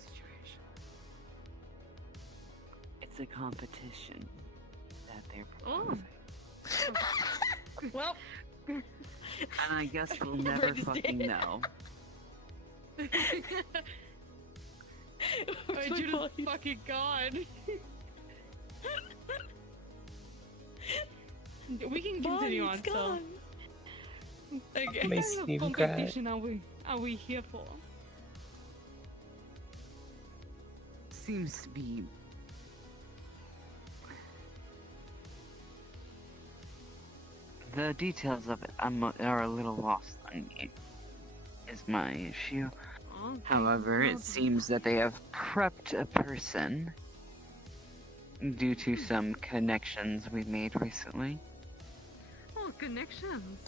situation. It's a competition that they're proposing. Well, And I guess we'll never fucking know. I just fucking god. We can continue on still. Okay. My What Steam kind of crash. competition are we here for? Seems to be the details of it are a little lost on me, is my issue. However, it seems that they have prepped a person due to some connections we made recently. Oh, connections.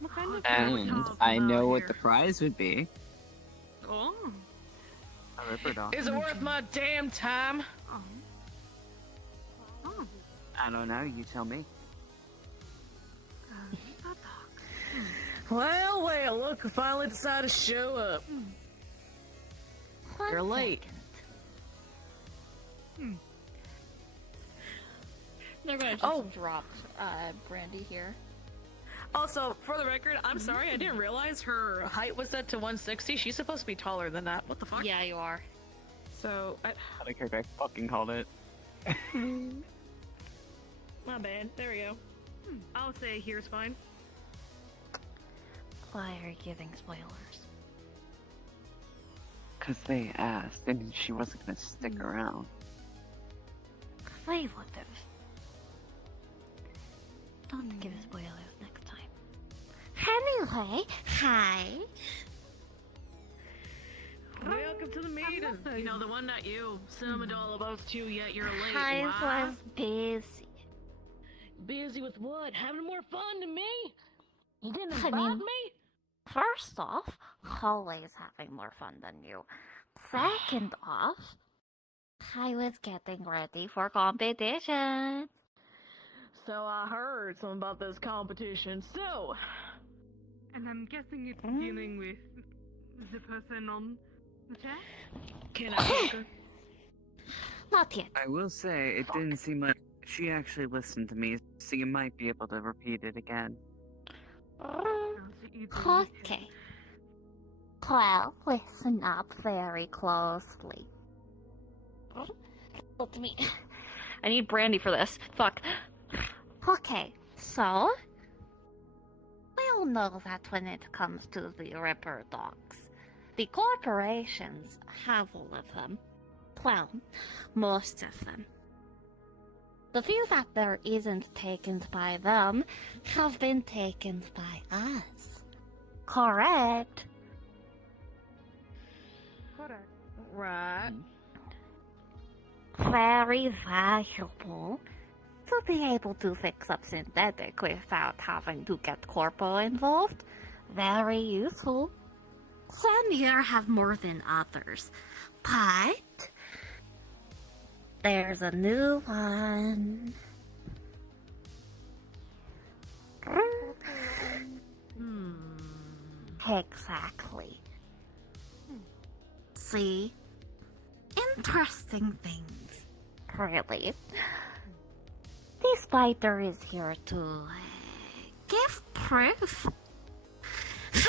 What kind of And connections I are know what here? the prize would be. Oh. A ripper dog. Is it worth my damn time? Oh. I don't know, you tell me. Well, look, I finally decided to show up. You're late. They're gonna just drop Brandy here. Also, for the record, I'm sorry, I didn't realize her height was set to 160. She's supposed to be taller than that. What the fuck? Yeah, you are. So, I don't care if I fucking called it. my bad. There we go. I'll say here's fine. Why are you giving spoilers? Because they asked, and she wasn't gonna stick around. They would have. Don't give spoilers next time. Anyway, hi. Welcome to the meeting. You know, the one that you summoned all of us to, yet you're late. I Why? was busy. Busy with what? Having more fun than me? You didn't I invite mean- me? First off, always having more fun than you. Second off, I was getting ready for competition. So I heard something about this competition. So, and I'm guessing it's dealing with the person on the chat. Can I talk her? Not yet. I will say, it didn't seem like she actually listened to me, so you might be able to repeat it again. Okay. Well, listen up very closely. Let me. I need Brandy for this. Fuck. Okay, so we all know that when it comes to the Ripper dogs, the corporations have all of them. Well, most of them. The few that there isn't taken by them have been taken by us. Correct. Correct. Right. Very valuable to be able to fix up synthetic without having to get corpo involved. Very useful. Some here have more than others, but there's a new one. Exactly. See? Interesting things. Really. The spider is here to give proof.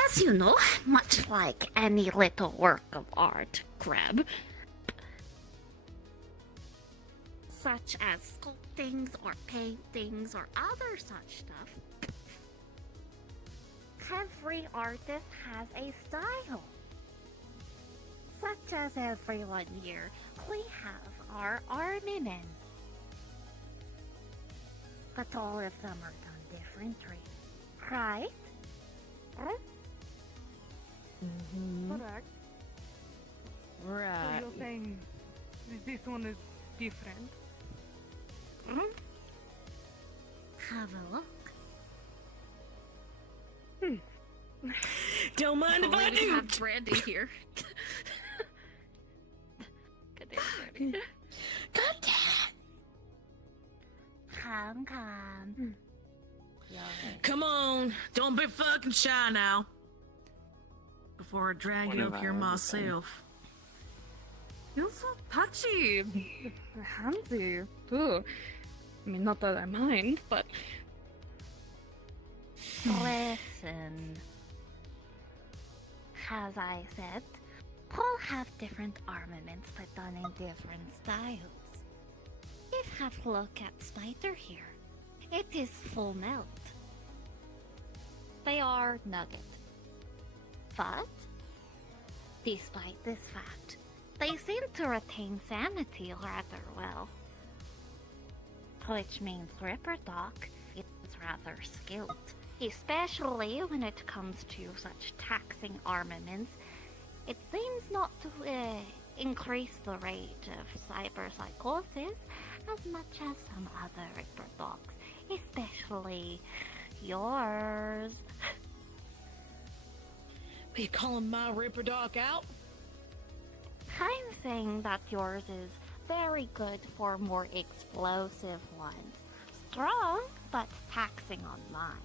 As you know, much like any little work of art, Grab, such as sculptings or paintings or other such stuff, every artist has a style. Such as everyone here, we have our ornaments. But all of them are done differently, right? Correct. Right. So you're saying this one is different? Have a look. Don't mind if I do. Have Brandy here. God damn it, Brandy. God damn it. Come. Come on, don't be fucking shy now. before I drag What you have up I here ever done? myself. You're so touchy. Handsy, too. I mean, not that I mind, but... Listen. As I said, all have different armaments but done in different styles. If have a look at Spider here. It is full melt. They are nugget. But, despite this fact, they seem to retain sanity rather well. Which means Ripper Doc is rather skilled, especially when it comes to such taxing armaments. It seems not to increase the rate of cyberpsychosis as much as some other Ripper Docs, especially yours. Are you calling my Ripper Doc out? I'm saying that yours is very good for more explosive ones. Strong, but taxing on mind.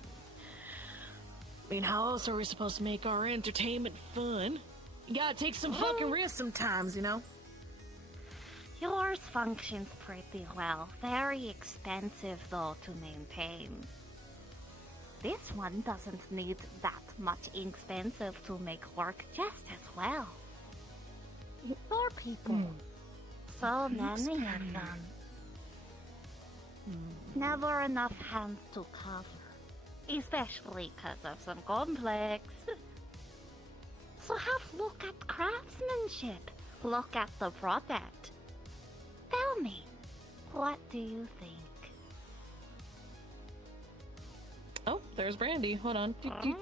I mean, how else are we supposed to make our entertainment fun? You gotta take some fucking risks sometimes, you know? Yours functions pretty well. Very expensive, though, to maintain. This one doesn't need that much expensive to make work just as well. Your people. So many of them. Never enough hands to cover. Especially because of some complex. So have a look at craftsmanship. Look at the product. Tell me, what do you think? Oh, there's Brandy. Hold on. I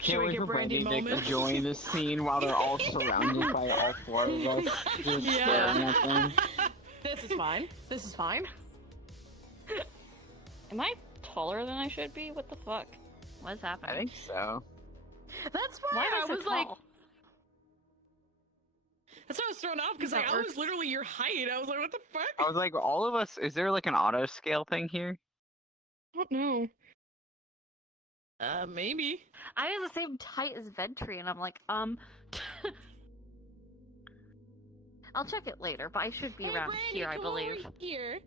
can't wait for Brandy to join the scene while they're all surrounded by all four of us. Just staring at them. This is fine. This is fine. Am I taller than I should be? What the fuck? What's I happening? think so. That's why Why I was was it like... tall? That's why I was thrown off, because like, That I was works. literally your height. I was like, what the fuck? I was like, all of us, is there like an auto scale thing here? I don't know. Maybe. I have the same height as Ventry, and I'm like, I'll check it later, but I should be around Brandy, here, I come believe. over here.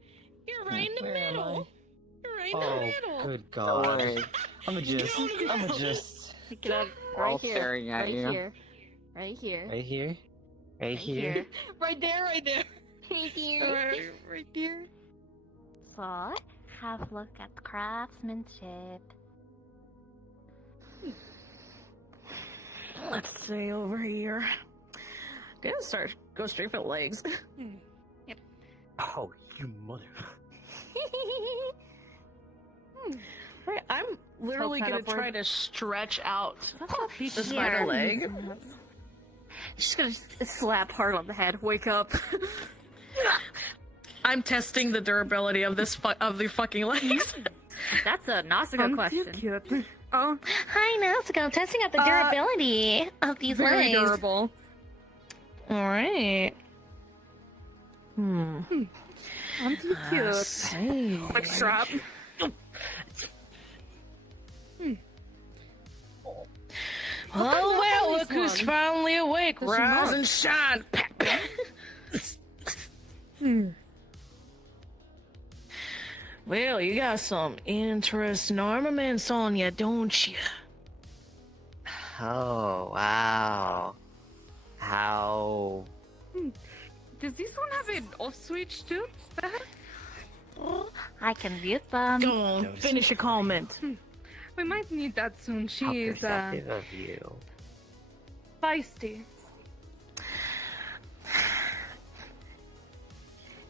You're right in the Where am middle. You're right in Oh, the middle. good Don't God. worry. I'm just, Get on the middle. Pick it up We're all right here. staring at Right you. here. Right here. right here, right Right here. here. Right there, right there. Right here. Right there. So, have a look at craftsmanship. Let's see over here. Gonna go straight for the legs. Oh, you mother. Right, I'm literally Tilt that gonna try upward. to stretch out The the spider leg. Just gonna slap hard on the head. Wake up. I'm testing the durability of this of the fucking legs. That's a Nausicaa question. Cute. Oh, Hi, Nausicaa. I'm testing out the durability of these very durable. All right. Aren't you cute? Quick strap. Oh well, look who's finally awake. Does she Rise not? and shine. Well, you got some interesting armaments on you, don't you? Oh, wow. How? Does this one have an off switch too? I can mute them. Go on, Those- finish your comment. We might need that soon. How She is perceptive of you. feisty.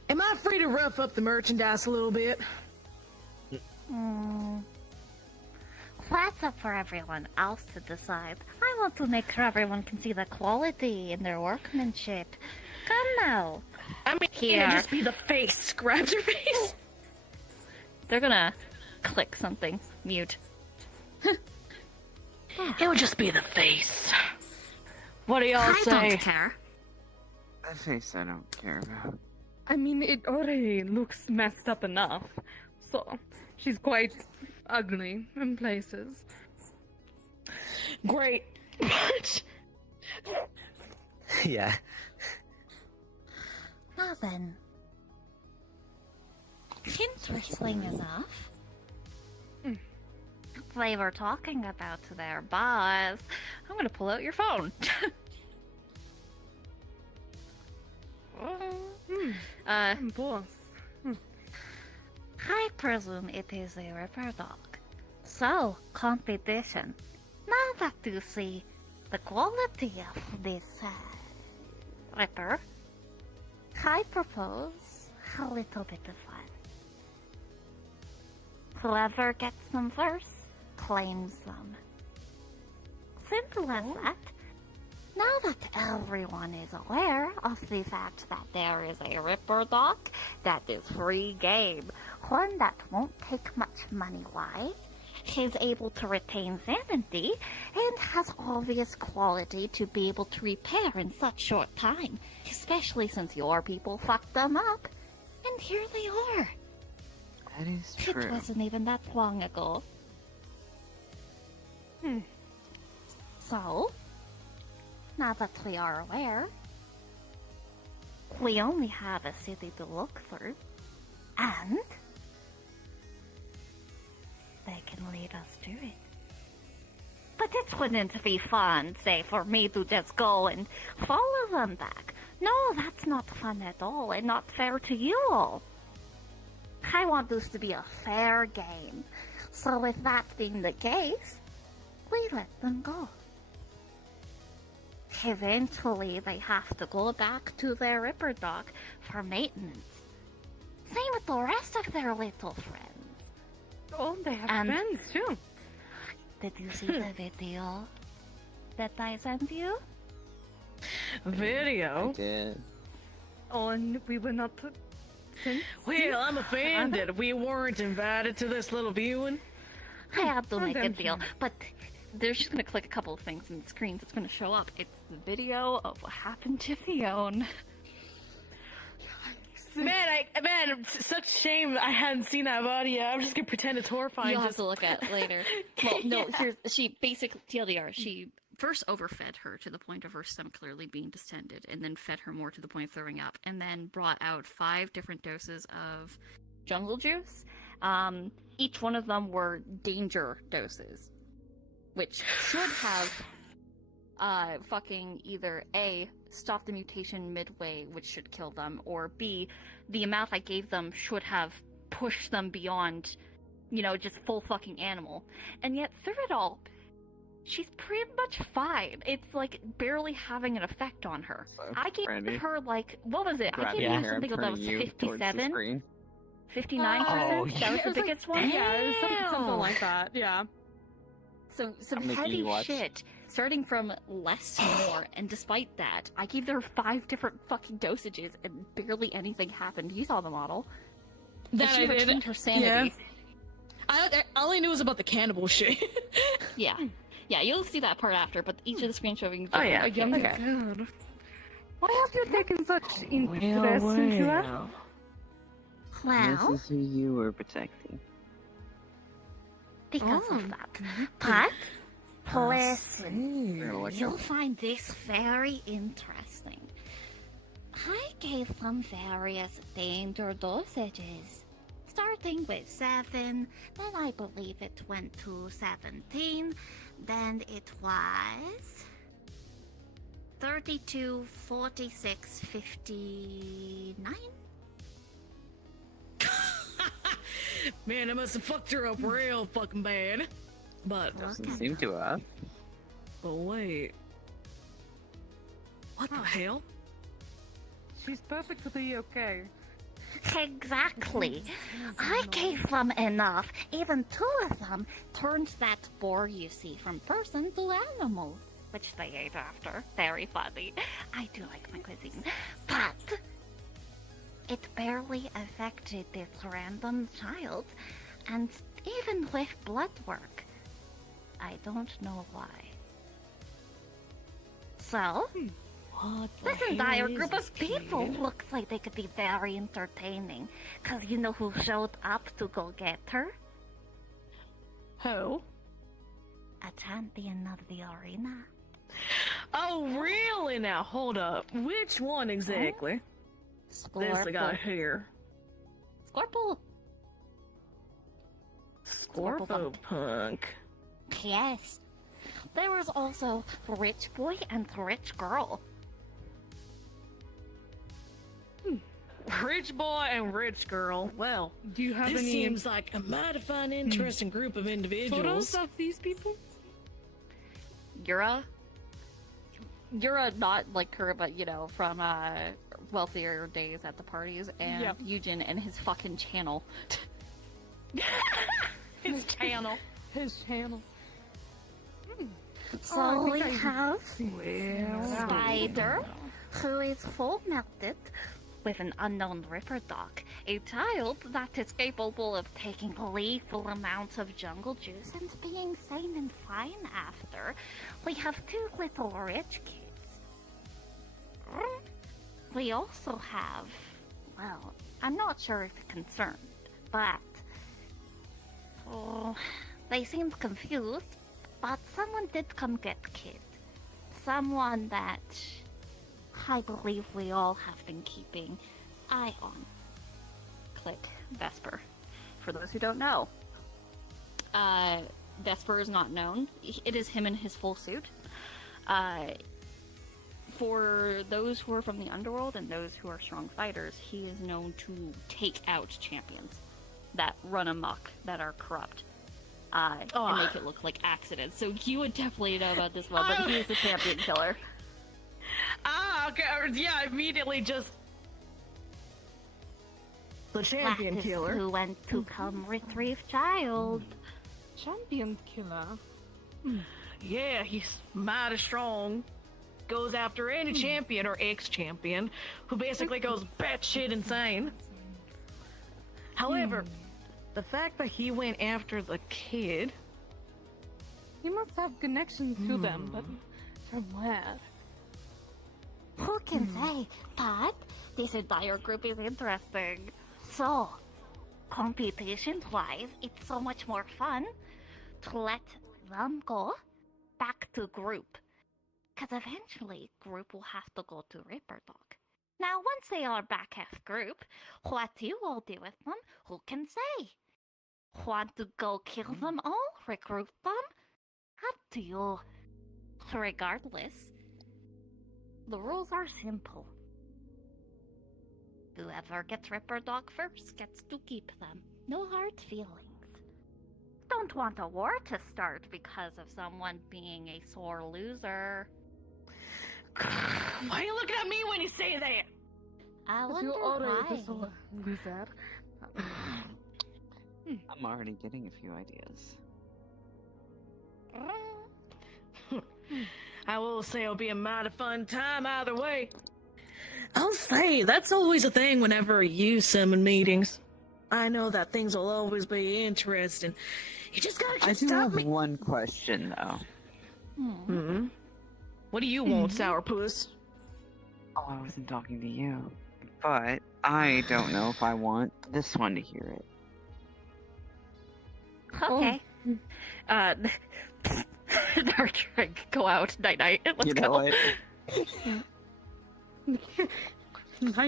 Am I free to rough up the merchandise a little bit? That's up for everyone else to decide. I want to make sure everyone can see the quality in their workmanship. Come now. I mean, Here. it'd just be the face. Grabs your face. They're gonna click something. Mute. It would just be the face. What do y'all I say? don't care. That face I don't care about. I mean, it already looks messed up enough. So, she's quite ugly in places. Great. But Yeah. Now then, interesting enough, they were talking about their boss. I'm gonna pull out your phone. Boss. I presume it is a Ripper dog. So, competition. Now that you see the quality of this Ripper, I propose a little bit of fun. Whoever gets them first claims them. Simple as that. Now that everyone is aware of the fact that there is a Ripper dog that is free game, one that won't take much money-wise, is able to retain sanity, and has obvious quality to be able to repair in such short time, especially since your people fucked them up. And here they are. That is true. It wasn't even that long ago. So, now that we are aware, we only have a city to look through, and they can lead us to it. But it wouldn't be fun, say, for me to just go and follow them back. No, that's not fun at all, and not fair to you all. I want this to be a fair game. So with that being the case, we let them go. Eventually, they have to go back to their Ripper dog for maintenance. Same with the rest of their little friends. Oh, they have And- friends too. Did you see the video that I sent you? video. Did. Oh, and we were not sent. Well, I'm offended. We weren't invited to this little viewing. I have to make a them deal, but they're just gonna click a couple of things and the screens it's gonna show up. It's the video of what happened to Fiona. Man, such shame I hadn't seen that audio. I'm just gonna pretend it's horrifying. You'll have Just to look at it later. Well, no, she basically, TLDR, she first overfed her to the point of her stomach clearly being distended, and then fed her more to the point of throwing up, and then brought out 5 different doses of jungle juice. Each one of them were danger doses, which should have fucking either A, stop the mutation midway, which should kill them, or B, the amount I gave them should have pushed them beyond, just full fucking animal. And yet, through it all, she's pretty much fine. It's like barely having an effect on her. I gave Randy, her like, what was it? I grab gave your her hair and something that was turning you towards the 57? screen. 59%? Oh, That was the biggest one? Yeah, it was something like that. Yeah. So some I'm making heavy you watch. shit, starting from less to more, and despite that, I gave her 5 different fucking dosages, and barely anything happened. You saw the model. that And she I did. retained her sanity. I only knew it was about the cannibal shit. Yeah. Yeah, you'll see that part after, but each of the screen showing Oh yeah. different Okay. ideas. Why have you taken such interest into that? Well, This is who you were protecting. because Oh. of that. But, listen, You're like, you'll find this very interesting. I gave them various danger dosages, starting with 7, then I believe it went to 17, then it was 32, 46, 59? Man, I must have fucked her up real fucking bad. But Doesn't seem to have. wait. What the hell? She's perfectly okay. Exactly. I gave them enough. Even 2 of them turned that boar you see from person to animal, which they ate after. Very funny. I do like my cuisine. But it barely affected this random child, and even with blood work, I don't know why. So, What this entire group of people looks like they could be very entertaining. Cause you know who showed up to go get her? Who? a champion of the arena. Oh, really? Now, hold up. Which one exactly? This guy here. Scorpo. Scorpopunk. Yes. There was also Rich Boy and Rich Girl. Rich boy and rich girl. Well, Do you have this any seems like a mighty fine, interesting group of individuals. photos of these people? Yura, not like her, but you know, from wealthier days at the parties, and Yep. Eugen and his fucking channel. His channel. His channel. So Oh, I we think I- have Well, Spider, who is full melted, with an unknown Ripper Dog, a child that is capable of taking lethal amounts of jungle juice and being sane and fine after. We have 2 little rich kids. We also have, well, I'm not sure if concerned, but they seemed confused, but someone did come get Kid. Someone that I believe we all have been keeping eye on. Click Vesper. For those who don't know, Vesper is not known. It is him in his full suit. For those who are from the underworld and those who are strong fighters, he is known to take out champions that run amok, that are corrupt, and make it look like accidents. So you would definitely know about this one, but he is the champion killer. Ah, okay. Yeah, immediately just the champion That is killer. who went to come retrieve child. Champion killer. Yeah, he's mighty strong. Goes after any champion or ex-champion who basically goes batshit insane. However, the fact that he went after the kid. He must have connections to them, but from where? Who can say? But this entire group is interesting. So, competition-wise, it's so much more fun to let them go back to group. Because eventually, group will have to go to Ripper Dog. Now, once they are back as group, what you all do with them, who can say? Want to go kill them all? Recruit them? Up to you. Regardless, the rules are simple. Whoever gets Ripper Dog first gets to keep them. No hard feelings. Don't want a war to start because of someone being a sore loser. Why are you looking at me when you say that? I If wonder you already why. is a wizard. I'm already getting a few ideas. I will say it'll be a mighty fun time either way. I'll say, that's always a thing whenever you summon meetings. I know that things will always be interesting. You just gotta I just do stop have me. one question though. Hmm? What do you want, sourpuss? Oh, I wasn't talking to you. But I don't know if I want this one to hear it. Okay. Dark drink, go out, night night. Let's You go. know what?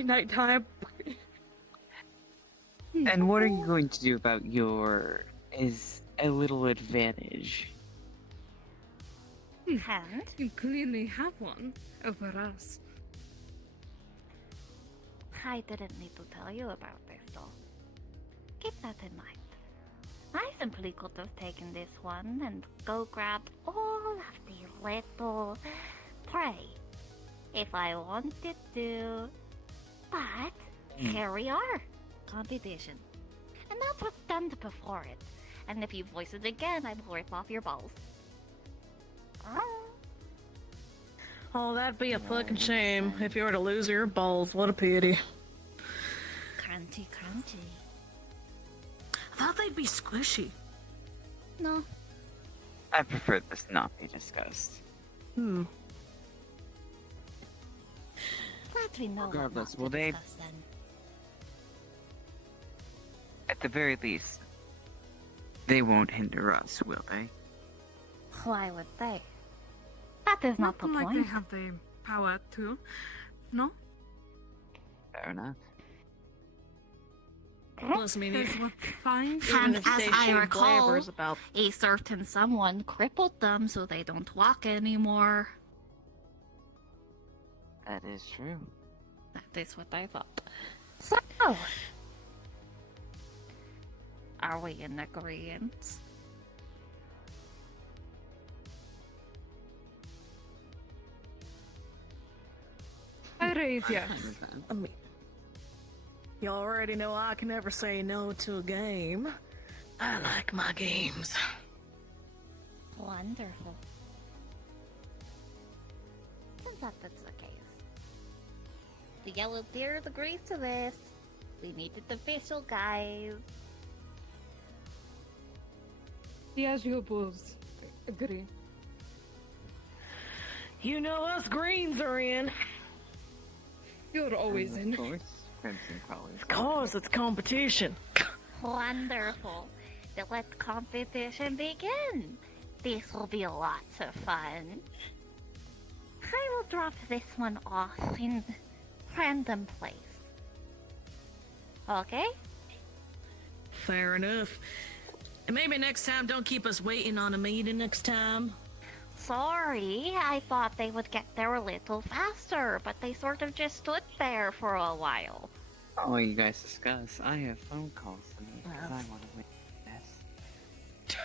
Night time. And what are you going to do about your is a little advantage? And You clearly have one over us. I didn't need to tell you about this though. Keep that in mind. I simply could have taken this one and go grab all of the little prey if I wanted to. But here we are. Competition. And that's what's done before it. And if you voice it again, I will rip off your balls. Oh, that'd be a fucking shame if you were to lose your balls. What a pity. Crunchy, crunchy. I thought they'd be squishy. No. I prefer this not be discussed. Hmm. Glad we know what Regardless, not to will they- discuss then. At the very least, they won't hinder us, will they? Why would they? That is not the like point. they have the power to. No? Fair enough. Plus, I mean, That's what's fine. even And if as they I shoot recall, blabbers about a certain someone crippled them so they don't walk anymore. That is true. That is what I thought. So, are we in agreement? I raise I'm yes. fine with that. I mean, you already know I can never say no to a game. I like my games. Wonderful. Since that's the case, the Yellow Beard agrees to this. We needed the official guys. The Azure Bulls agree. You know us greens are in. You're always And in. of course, Crimson Crawlers. Cause it's competition. Wonderful. Then let the competition begin. This will be lots of fun. I will drop this one off in random place. Okay? Fair enough. And maybe next time don't keep us waiting on a meeting next time. Sorry, I thought they would get there a little faster, but they sort of just stood there for a while. Oh, you guys discuss. I have phone calls to make because I want to win this.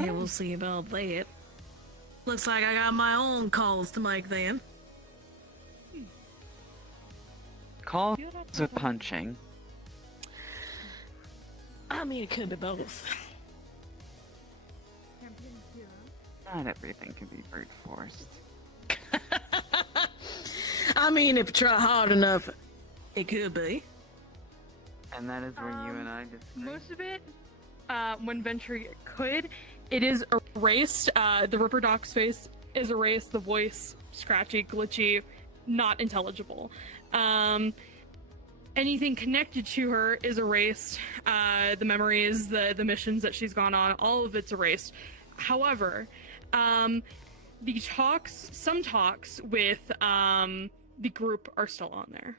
Yeah, we'll see about that. Looks like I got my own calls to make then. Calls or punching? I mean, it could be both. Not everything can be brute forced. I mean, if you try hard enough, it could be. And that is where you and I disagree. Most of it, when Venture could, it is erased. The Ripper Doc's face is erased. The voice, scratchy, glitchy, not intelligible. Anything connected to her is erased. The memories, the missions that she's gone on, all of it's erased. However, the talks, some talks with the group are still on there.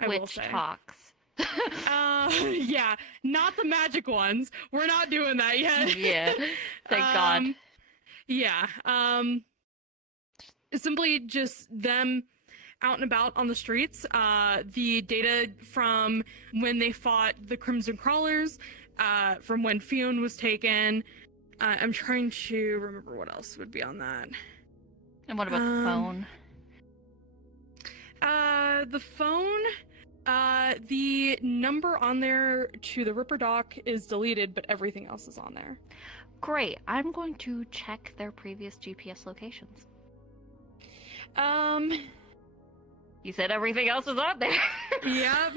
I will Which say. talks? Yeah, not the magic ones. We're not doing that yet. Yeah, thank God. Yeah, it's simply just them out and about on the streets. The data from when they fought the Crimson Crawlers, from when Fionn was taken. I'm trying to remember what else would be on that. And what about the phone? The phone, the number on there to the Ripper Doc is deleted, but everything else is on there. Great. I'm going to check their previous GPS locations. You said everything else was on there. Yep.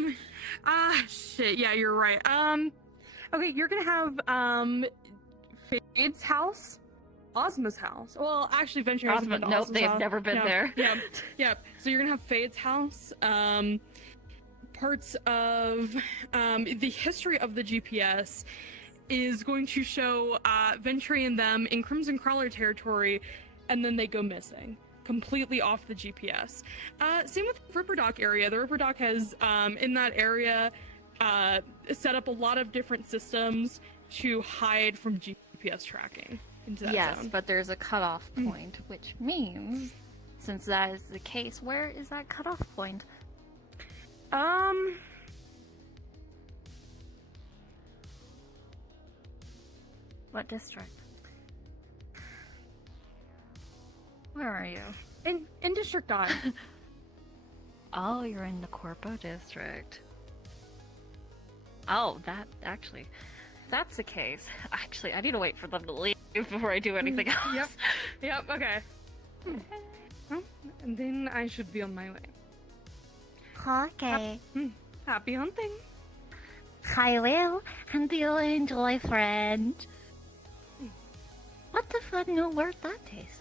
Shit, yeah, you're right. Okay, you're gonna have, Fade's house, Ozma's house. Well, actually, Venture hasn't been to Nope, Ozma's they've house. never been No, there. Yep. So you're gonna have Fade's house, parts of, the history of the GPS is going to show, Venturi and them in Crimson Crawler territory, and then they go missing. Completely off the GPS. Same with the Ripper Doc area. The Ripper Doc has, in that area, set up a lot of different systems to hide from GPS tracking into that Yes, zone. but there's a cutoff point, which means, since that is the case, where is that cutoff point? What district? Where are you? In District I. Oh, you're in the Corpo district. Oh, that actually, if that's the case. Actually, I need to wait for them to leave before I do anything else. Yep, okay. Well, and then I should be on my way. Okay, Happy hunting. I will, and you'll enjoy, friend. What the fun new word that is?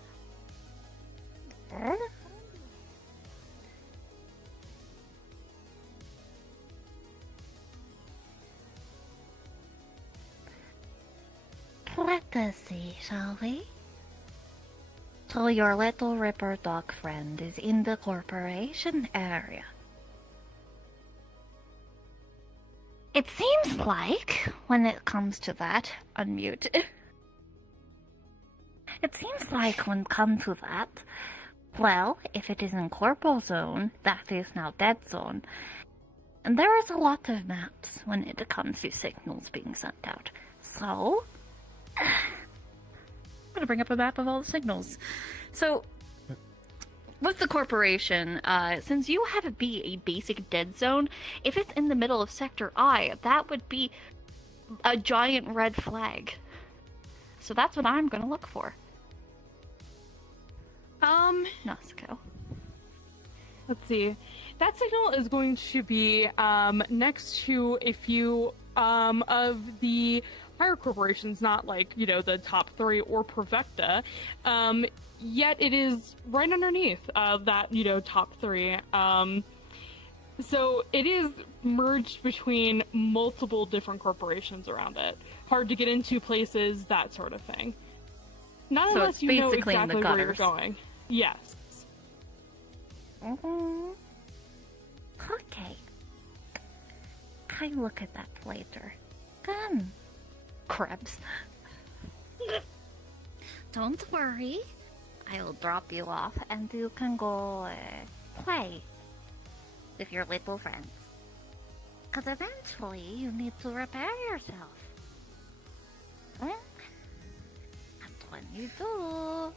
Let a see, shall we? So your little Ripper dog friend is in the corporation area. It seems like, when it comes to that, unmute. It seems like when come to that, well, if it is in Corporal Zone, that is now Dead Zone. And there is a lot of maps when it comes to signals being sent out. So, I'm gonna bring up a map of all the signals. So, with the corporation, since you have it be a basic dead zone, if it's in the middle of Sector I, that would be a giant red flag. So that's what I'm gonna look for. Nasuko. Let's see. That signal is going to be next to a few of the higher corporations, not like, you know, the top 3 or Prefecta. Yet it is right underneath that, you know, top 3. So it is merged between multiple different corporations around it. Hard to get into places, that sort of thing. Not So unless it's you know basically in the exactly where you're gutters. going. Yes. Okay. I look at that later. Come. Krebs. Don't worry. I'll drop you off and you can go play with your little friends. Because eventually you need to repair yourself. Hmm? And when you do,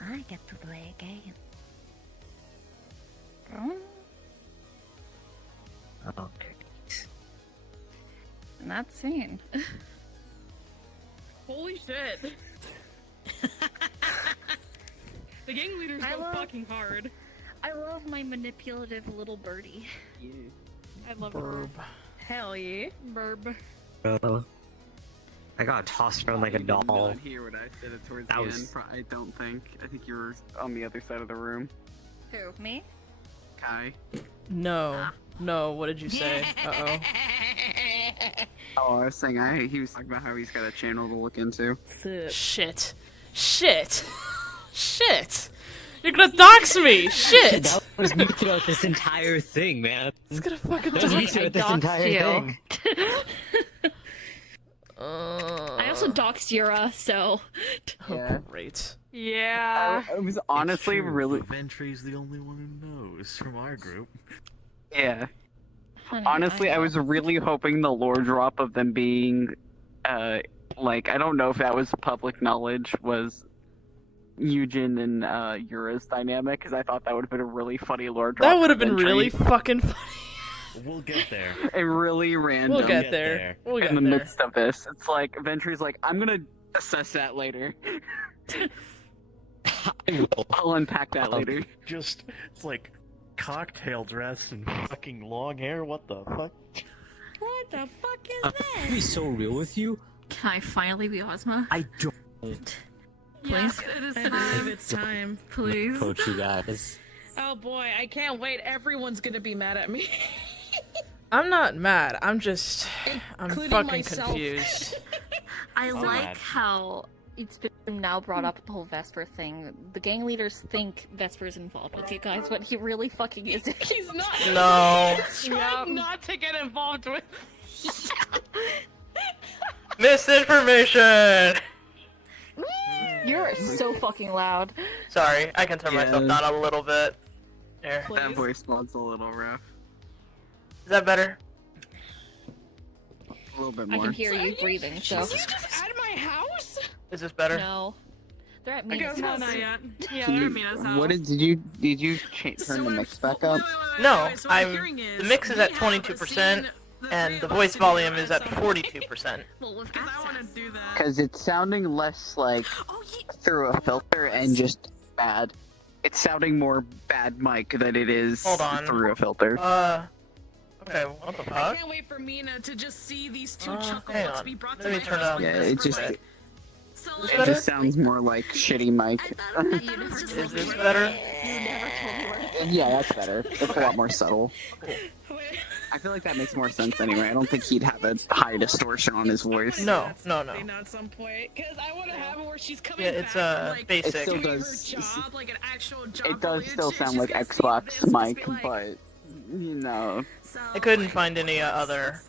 I get to play a game. Hmm? Okay. And that's scene. Holy shit. The gang leaders I go love- fucking hard. I love my manipulative little birdie. I love her. Hell yeah. Burb. Bro. I got tossed around like a You did doll. not hear what I said it towards That the was- end. I don't think. I think you were on the other side of the room. Who? Me? Kai. No. No, what did you say? Uh-oh. Oh, I was saying he was talking about how he's got a channel to look into. Shit. Shit. Shit. You're gonna dox me! Shit! That was me throughout this entire thing, man. It's gonna fucking That was me dox throughout this doxed entire you. thing. I also doxed Yura, so... Yeah. Great. Yeah. I was honestly It's true, really. Ventry's the only one who knows from our group. Yeah. Honey, Honestly, I know. was really hoping the lore drop of them being, like, I don't know if that was public knowledge, was Eugen and Yura's dynamic, because I thought that would have been a really funny lore drop. That would have for been Ventry. really fucking funny. We'll get there. And really random We'll get get there. there. We'll get in the there. midst of this. It's like, Ventry's like, I'm gonna assess that later. I'll unpack that later. Just, it's like cocktail dress and fucking long hair. What the fuck? What the fuck is To be so real with you, Can I finally be Ozma? I don't Yes, it is I believe time. it's time. Please? approach you guys. Oh boy, I can't wait. Everyone's gonna be mad at me. I'm not mad. I'm just... I'm Including fucking myself. confused. I Oh, like mad. how it's been now brought up the whole Vesper thing. The gang leaders think Vesper's involved with you guys, but he really fucking isn't. He's not. No. He's trying not to get involved with. Misinformation! You're so fucking loud. Sorry, I can turn myself Yeah. down a little bit. There. That Please. voice mod's a little rough. Is that better? A little bit I more. can hear you breathing, so. Did you just at my house? Is this better? No. They're at Okay, Mina's no, house. not yet. Yeah, Can they're you- at Mina's house. What did you turn the mix back up? No, so what I'm- hearing is the mix is we at have 22%, seen the and three the of us voice together volume is at at some point. 42%. Well, with Because I want to access. do that. Because it's sounding less like Oh, yeah. through a filter and just bad. It's sounding more bad mic than it is Hold on. through a filter. Okay, what the I fuck? can't wait for Mina to just see these two Hang chuckles on. be brought to Let me life turn as up. we Yeah, whisper, it just- like, So Is It better? just sounds more like shitty Mike. Is this better? Yeah, that's better. It's a lot more subtle. Wait. I feel like that makes more sense anyway. I don't think he'd have a high distortion on his voice. No, no. At some point, because I want to have it where she's coming Yeah, it's back, like, basic. It still doing does. her job, like an actual job. It does related still shit. sound She's like gonna see Xbox this and just Mike, be like, but you know, I couldn't find any other.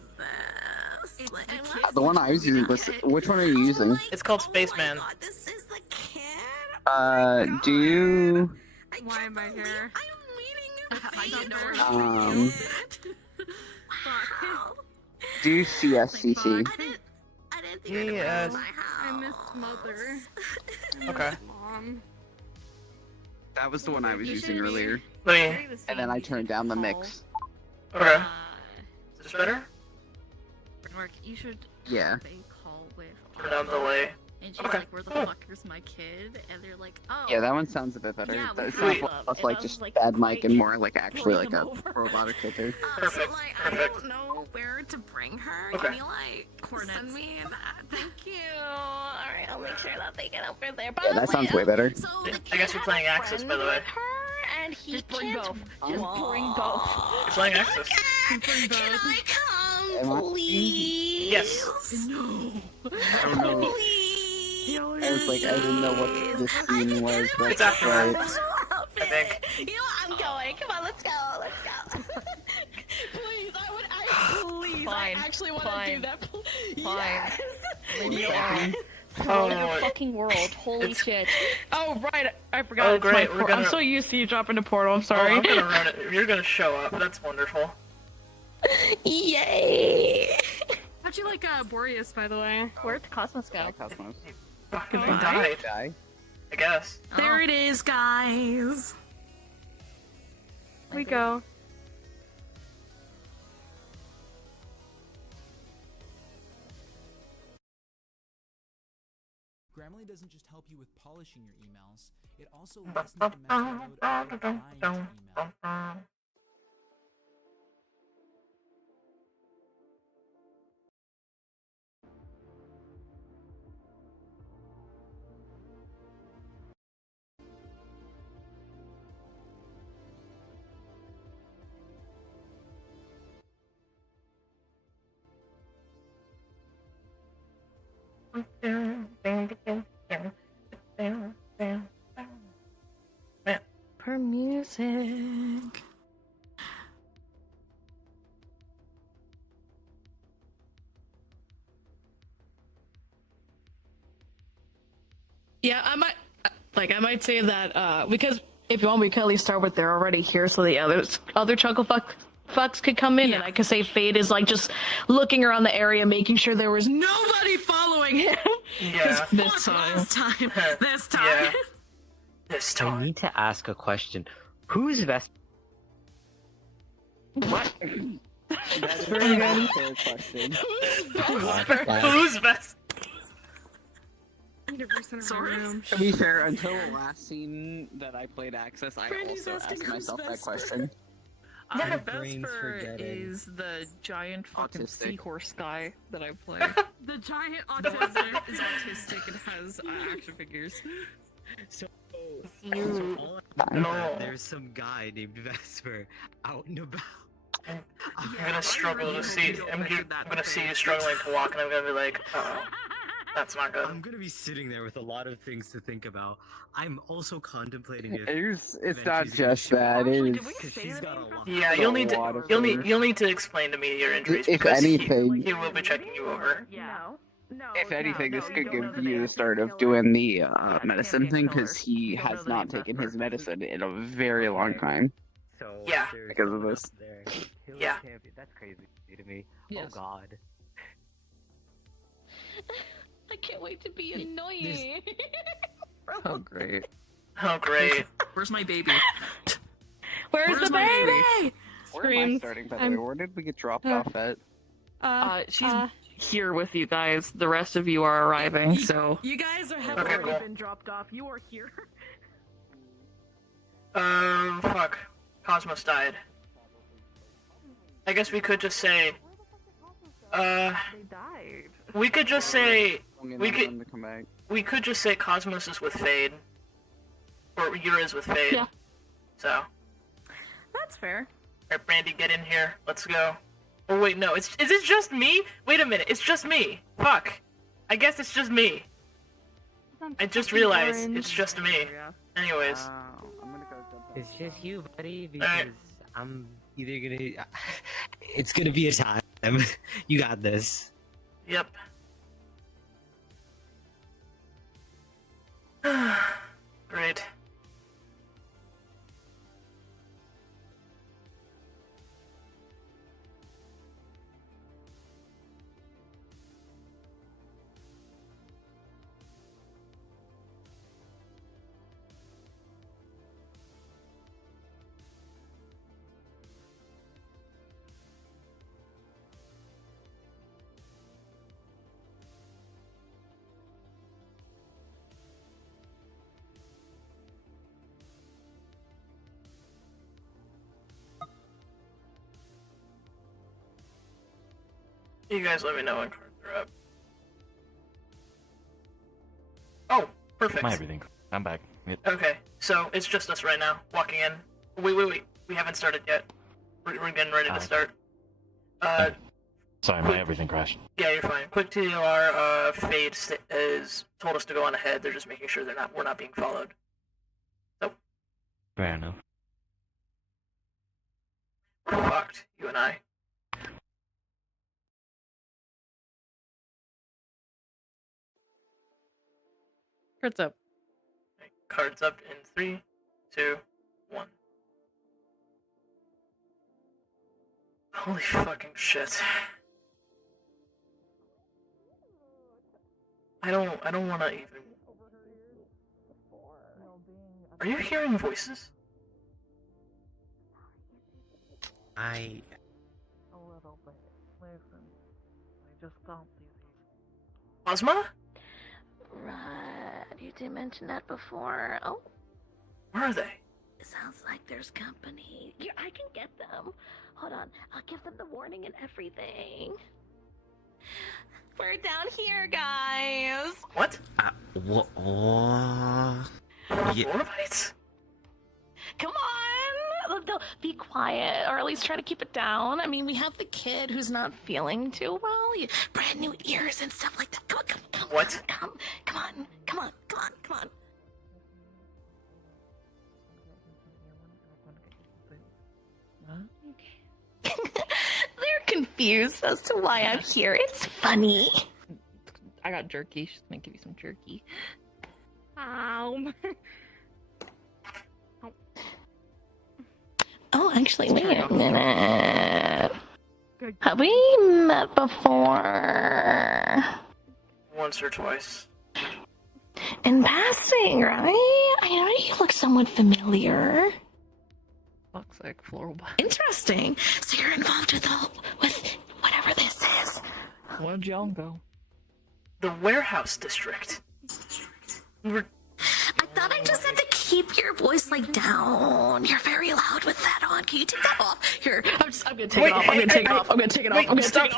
the one I was using was. Which one are you using? It's called Spaceman. This is the kid. Do you? Why am I here? I don't know where Do you CSCC? Yes. I miss mother. Okay. Mom. That was the one I was using earlier, Let me. and then I turned down the mix. Okay. Is this better? Mark, you should Yeah. have a call with Turn down delay. and she's Okay. like, where the fuck is my kid? And they're like, oh. Yeah, that one sounds a bit better. Yeah, That we sounds grew up, less and like I just was, like, bad mic and more like actually bring like a them over. robotic filter. Perfect. So, like, Perfect. I don't know where to bring her. Okay. Can you, like, send me an Thank you. Alright, I'll make sure that they get over there. Yeah, that sounds way better. So I guess you're playing Axis, by the way. and he Just bring can't both. Just bring both. You're playing Axis. Can I come, Am I- please? Yes. No. I don't know. Please. I was like, I didn't know what this scene was. But It's after right. Axis, I think. You know what? I'm going. Come on, let's go. Let's go. Please, please, Fine, I actually want to fine, do that. Fine. Yes. Leave me alone. Oh, Your fucking world. Holy It's- shit. Oh, right. I forgot. Oh, it's great, my we're por- gonna- I'm so used to you dropping a portal. I'm Oh, sorry. I'm gonna run it. You're gonna show up. That's wonderful. Yay. How'd you like Boreas, by the way? Where'd the Cosmos go? Cosmos. Fucking Bye. died, Die. I guess. There it is, guys. We go. Grammarly doesn't just help you with polishing your emails, it also lessens the mental load of replying to email. Per music. Yeah, I might say that because if you want, we could at least start with they're already here, so the other chuckle fucks could come in, and I could say Fade is like just looking around the area, making sure there was nobody following him. Yeah. This time. This time. This time. Yeah. This I time. need to ask a question. Who's Vesper? What? That's a very fair question. Who's best? Sorry? To be fair, until the last scene that I played Access, I Brandy's also asking asked who's myself that Vesper. question. My brain's Vesper forgetting. is the giant fucking Autistic. seahorse guy that I play. The giant autistic is autistic and has action figures. So, No. there's some guy named Vesper out and about. I'm gonna struggle to see. I'm gonna see you struggling to walk, and I'm gonna be like, oh, that's not I'm good. gonna be sitting there with a lot of things to think about. I'm also contemplating if It's Then not she's gonna just show that. up. It Actually, is. did we because say she's the got a name for lot. Yeah, There's you'll a need lot to. of You'll need. things. You'll need to explain to me your injuries If because anything- he will be checking you over. Yeah. No. If anything, no, this you could don't know give the you name. the start of Killer. doing the medicine champion thing, killer. because he You don't know has the not name taken Vesper. his medicine in a very long time. So Yeah. there's Because of someone this. up there. Killer Yeah. champion. That's crazy to me. Yes. Oh God. I can't wait to be annoying. Oh, great. Oh great. Where's my baby? Where's the my baby? Where am I Screams. starting, by the I'm- way? Where did we get dropped Uh, off at? She's here with you guys. The rest of you are arriving, so. You guys are have Okay, already cool. been dropped off. You are here. Fuck. Cosmos died. I guess we could just say. They died. We could just say we could just say Cosmos is with Fade, or Yura is with Fade. Yeah. So. That's fair. Alright, Brandy, get in here. Let's go. Oh wait, no. Is it just me? Wait a minute. It's just me. Fuck. I guess it's just me. I just realized it's just me. Anyways. It's just you, buddy, because I'm either gonna... It's gonna be a time. You got this. Yep. Great. You guys let me know when cards are up. Oh, perfect. My everything. I'm back. Okay, so it's just us right now, walking in. Wait. We haven't started yet. We're getting ready to start. Sorry, my everything crashed. Yeah, you're fine. Quick TLR, Fade has told us to go on ahead. They're just making sure we're not being followed. So. Fair enough. We're fucked, you and I. Cards up. Cards up in 3, 2, 1. Holy fucking shit. I don't wanna even... Are you hearing voices? I... A little bit. Listen, I just don't do these. Ozma? Right, you did mention that before. Oh, Where are they? it sounds like there's company. Yeah, I can get them. Hold on, I'll give them the warning and everything. We're down here, guys. What? What? Yeah. Florbites? Come on! No, be quiet, or at least try to keep it down. I mean, we have the kid who's not feeling too well. Brand new ears and stuff like that. Come on. What? Come on. They're confused as to why I'm here. It's funny. I got jerky. She's gonna give you some jerky. Ow. Oh, actually, wait a minute. Have we met before? Once or twice. In passing, right? I know you look somewhat familiar. Looks like floral. Interesting. So you're involved with whatever this is. Where'd y'all go? The warehouse district. I thought I just had to keep your voice down. You're very loud with that on. Can you take that off? Here, I'm gonna take it off. I'm gonna take it off. Stop.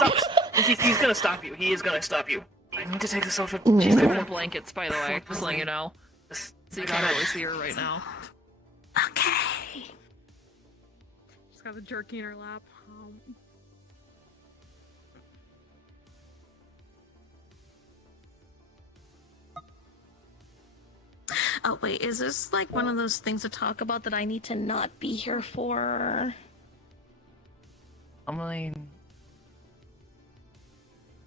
He's gonna stop you. He is gonna stop you. I need to take this off. She's wearing blankets, by the way, just letting you know. So you can't really see her right now. Okay. She's got the jerky in her lap. Oh wait, is this one of those things to talk about that I need to not be here for? I mean,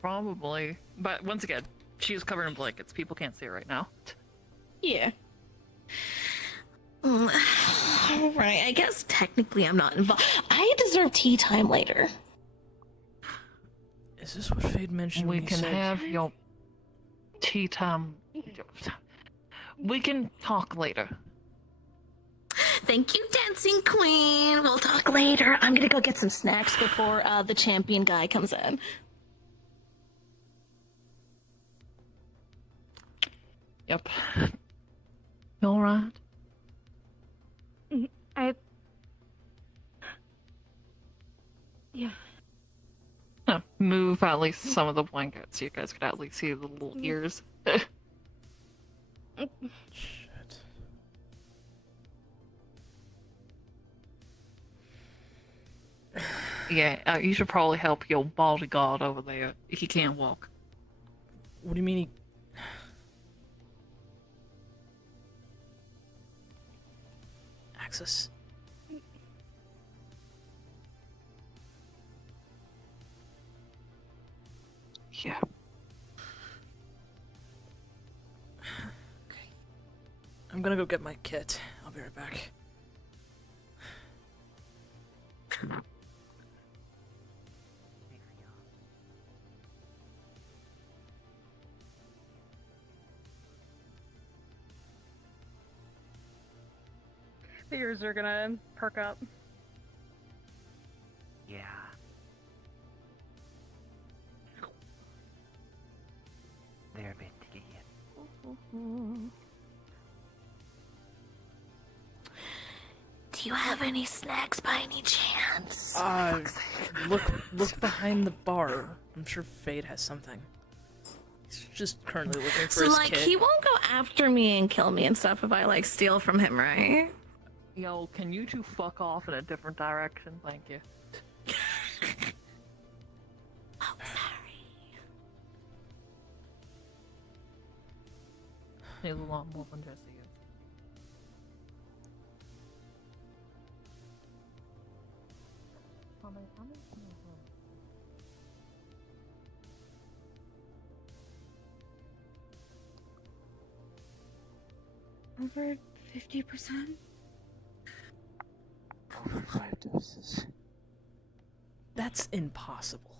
probably. But once again, she's covered in blankets. People can't see her right now. Yeah. Right, I guess technically I'm not involved. I deserve tea time later. Is this what Fade mentioned? We can have your tea time. We can talk later. Thank you, Dancing Queen. We'll talk later. I'm gonna go get some snacks before the champion guy comes in. Yep. You alright? Yeah. Move move at least some of the blankets so you guys could at least see the little ears. Shit. Yeah, you should probably help your bodyguard over there. He can't walk. What do you mean he... Access? Yeah. Okay. I'm gonna go get my kit. I'll be right back. The ears are gonna perk up. Yeah. They're a bit to get you. Do you have any snacks by any chance? Look behind the bar. I'm sure Fade has something. He's just currently looking for his kit. He won't go after me and kill me and stuff if I, like, steal from him, right? Yo, can you two fuck off in a different direction? Thank you. Oh, sorry. He's a lot more than Jesse is. Over 50%? Over 5 doses. That's impossible.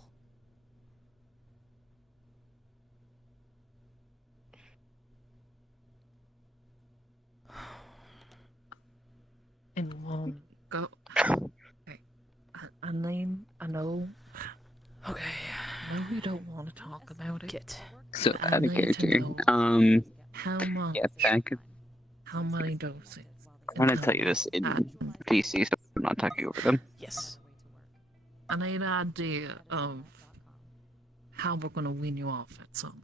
And won't go. Okay. I know. Okay. I know you don't want to talk about it. Kit. So I out of need to character. know how much? Yeah, back. How many doses? I'm gonna tell you this in VC, so I'm not talking over them. Yes. I need an idea of how we're gonna wean you off at something.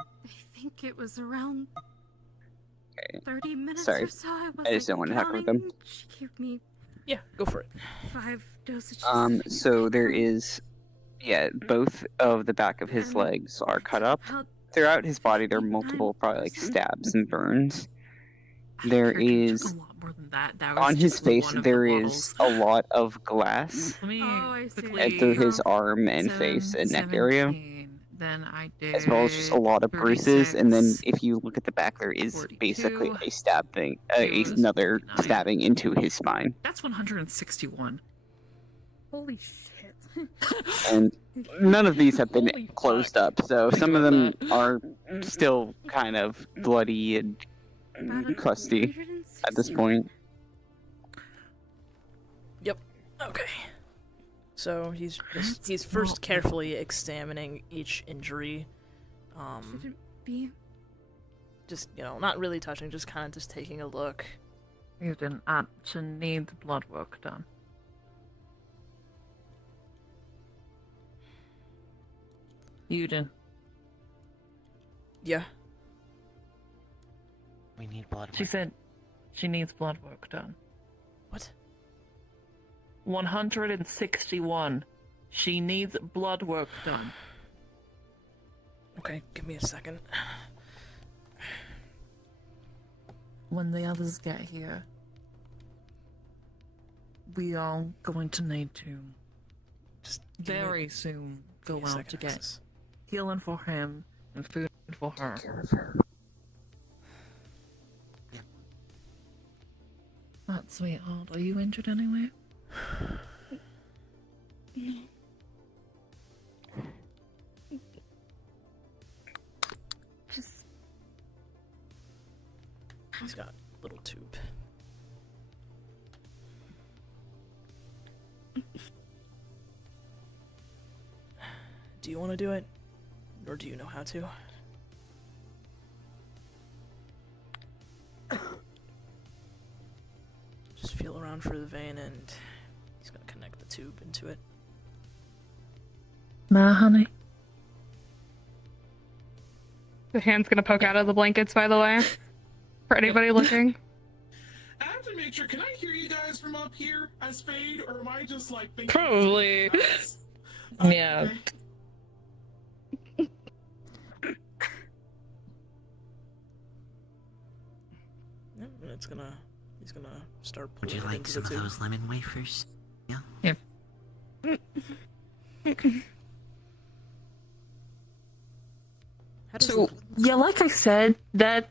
I think it was around 30 minutes Sorry. or so. I just don't want to talk with them. She gave me Yeah, go for it. 5 dosages. So there is, both of the back of his legs are cut up. Throughout his body, there are multiple, probably like stabs and burns. There is, A lot more than that. That was on his just face, one of there the is bottles. a lot of glass Let me I see. quickly. through his arm and face and neck area, 17, Then I did. as well as just a lot of bruises. And then, if you look at the back, there is 42, basically a stab thing, it was another 59. stabbing into his spine. That's 161. Holy shit. And none of these have been Holy closed fuck. up, so some of doing them are still kind of bloody and crusty at this point. Yep. Okay. So he's That's first not- carefully examining each injury. Should it be? Just, not really touching, just kind of just taking a look. You didn't actually need the blood work done. You didn't. Yeah. We need blood. She said she needs blood work done. What? 161. She needs blood work done. Okay, give me a second. When the others get here, we are going to need to Just give me- very soon give go me a out second, to get Alexis. healing for him and food for her. Take care of her. But sweetheart, are you injured anywhere? Just He's got a little tube. Do you want to do it? Or do you know how to? Just feel around for the vein and he's gonna tube into it. Nah, honey. The hand's gonna poke out of the blankets, by the way. For anybody looking. I have to make sure, can I hear you guys from up here as Fade, or am I just like thinking Probably. Yeah. He's gonna start Would pulling you it like into some the of tube. those lemon wafers? Yeah? Yeah. So, yeah, like I said, that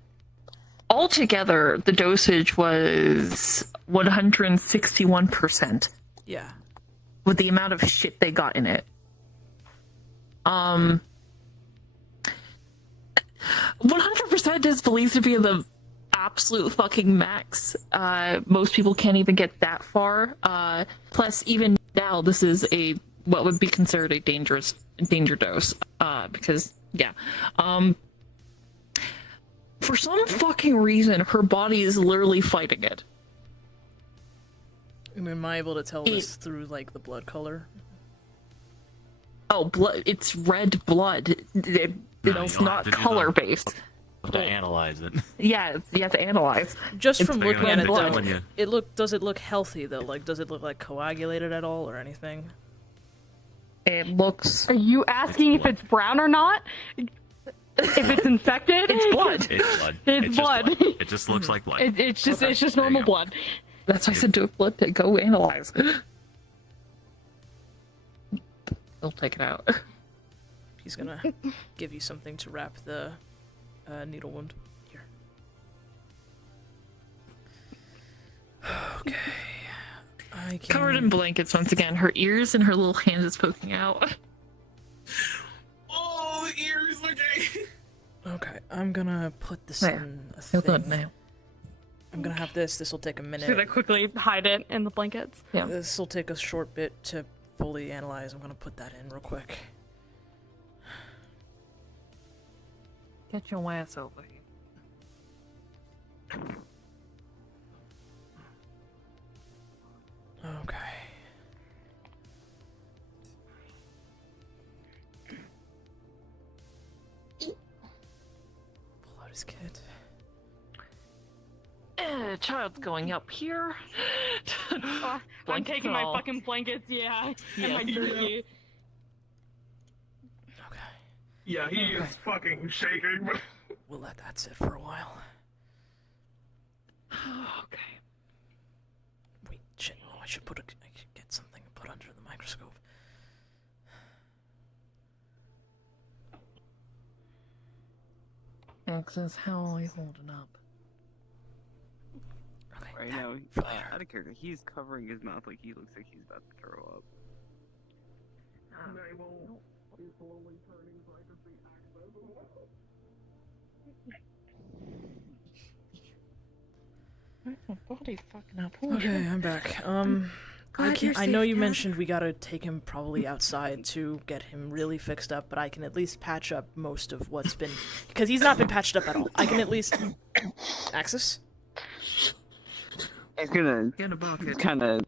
altogether the dosage was 161%. Yeah. With the amount of shit they got in it. 100% is believed to be the absolute fucking max. Most people can't even get that far. Plus, even now, this is what would be considered a danger dose. Because, yeah. For some fucking reason, her body is literally fighting it. Am I able to tell this through, like, the blood color? Oh, blood! It's red blood. It's not color based. Have to analyze it. Yeah, you have to analyze. Just It's from looking red at it, blood. though, does it look healthy though? Like, does it look like coagulated at all or anything? It looks. Are you asking if it's brown or not? If it's infected? It's blood. It's blood. It's blood. It just looks like blood. It's just normal blood. That's why I said do a blood test. Go analyze. They'll take it out. He's gonna give you something to wrap the needle wound. Here. Okay. Covered in blankets once again. Her ears and her little hand is poking out. Oh, the ears, okay. Okay, I'm gonna put this There. in a Feel thing. good now. I'm gonna have this. This will take a minute. Should I quickly hide it in the blankets? Yeah. This will take a short bit to fully analyze. I'm gonna put that in real quick. Get your ass over here. Okay. Pull out his kit. Child's going up here. I'm Blankets taking and my all. fucking blankets, yeah. And my Yes. jersey. Yeah, he is fucking shaking. We'll let that sit for a while. Okay. Wait, shit. Oh, I should get something to put under the microscope. Access, how are you holding up? Okay. Right now, out of character, he's covering his mouth like he looks like he's about to throw up. My body's fucking up. Okay, I'm back. I know you mentioned we gotta take him probably outside to get him really fixed up, but I can at least patch up most of what's been... Because he's not been patched up at all. I can at least... Axis? He's gonna kind of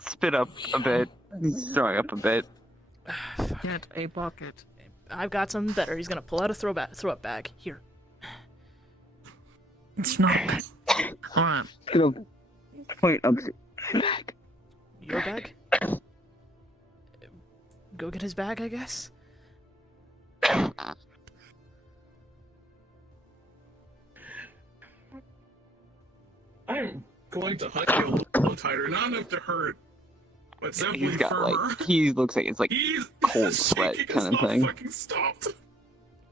spit up a bit. He's throwing up a bit. Get a bucket. I've got something better. He's gonna pull out a throw up bag. Here. It's not bad. Alright. Gonna point up to my bag. Your bag? Go get his bag, I guess? I'm going to hug you a little tighter, not enough to hurt, but simply He's got firmer. like, he looks like it's like He's cold sweat shaking kind has of not thing. fucking stopped.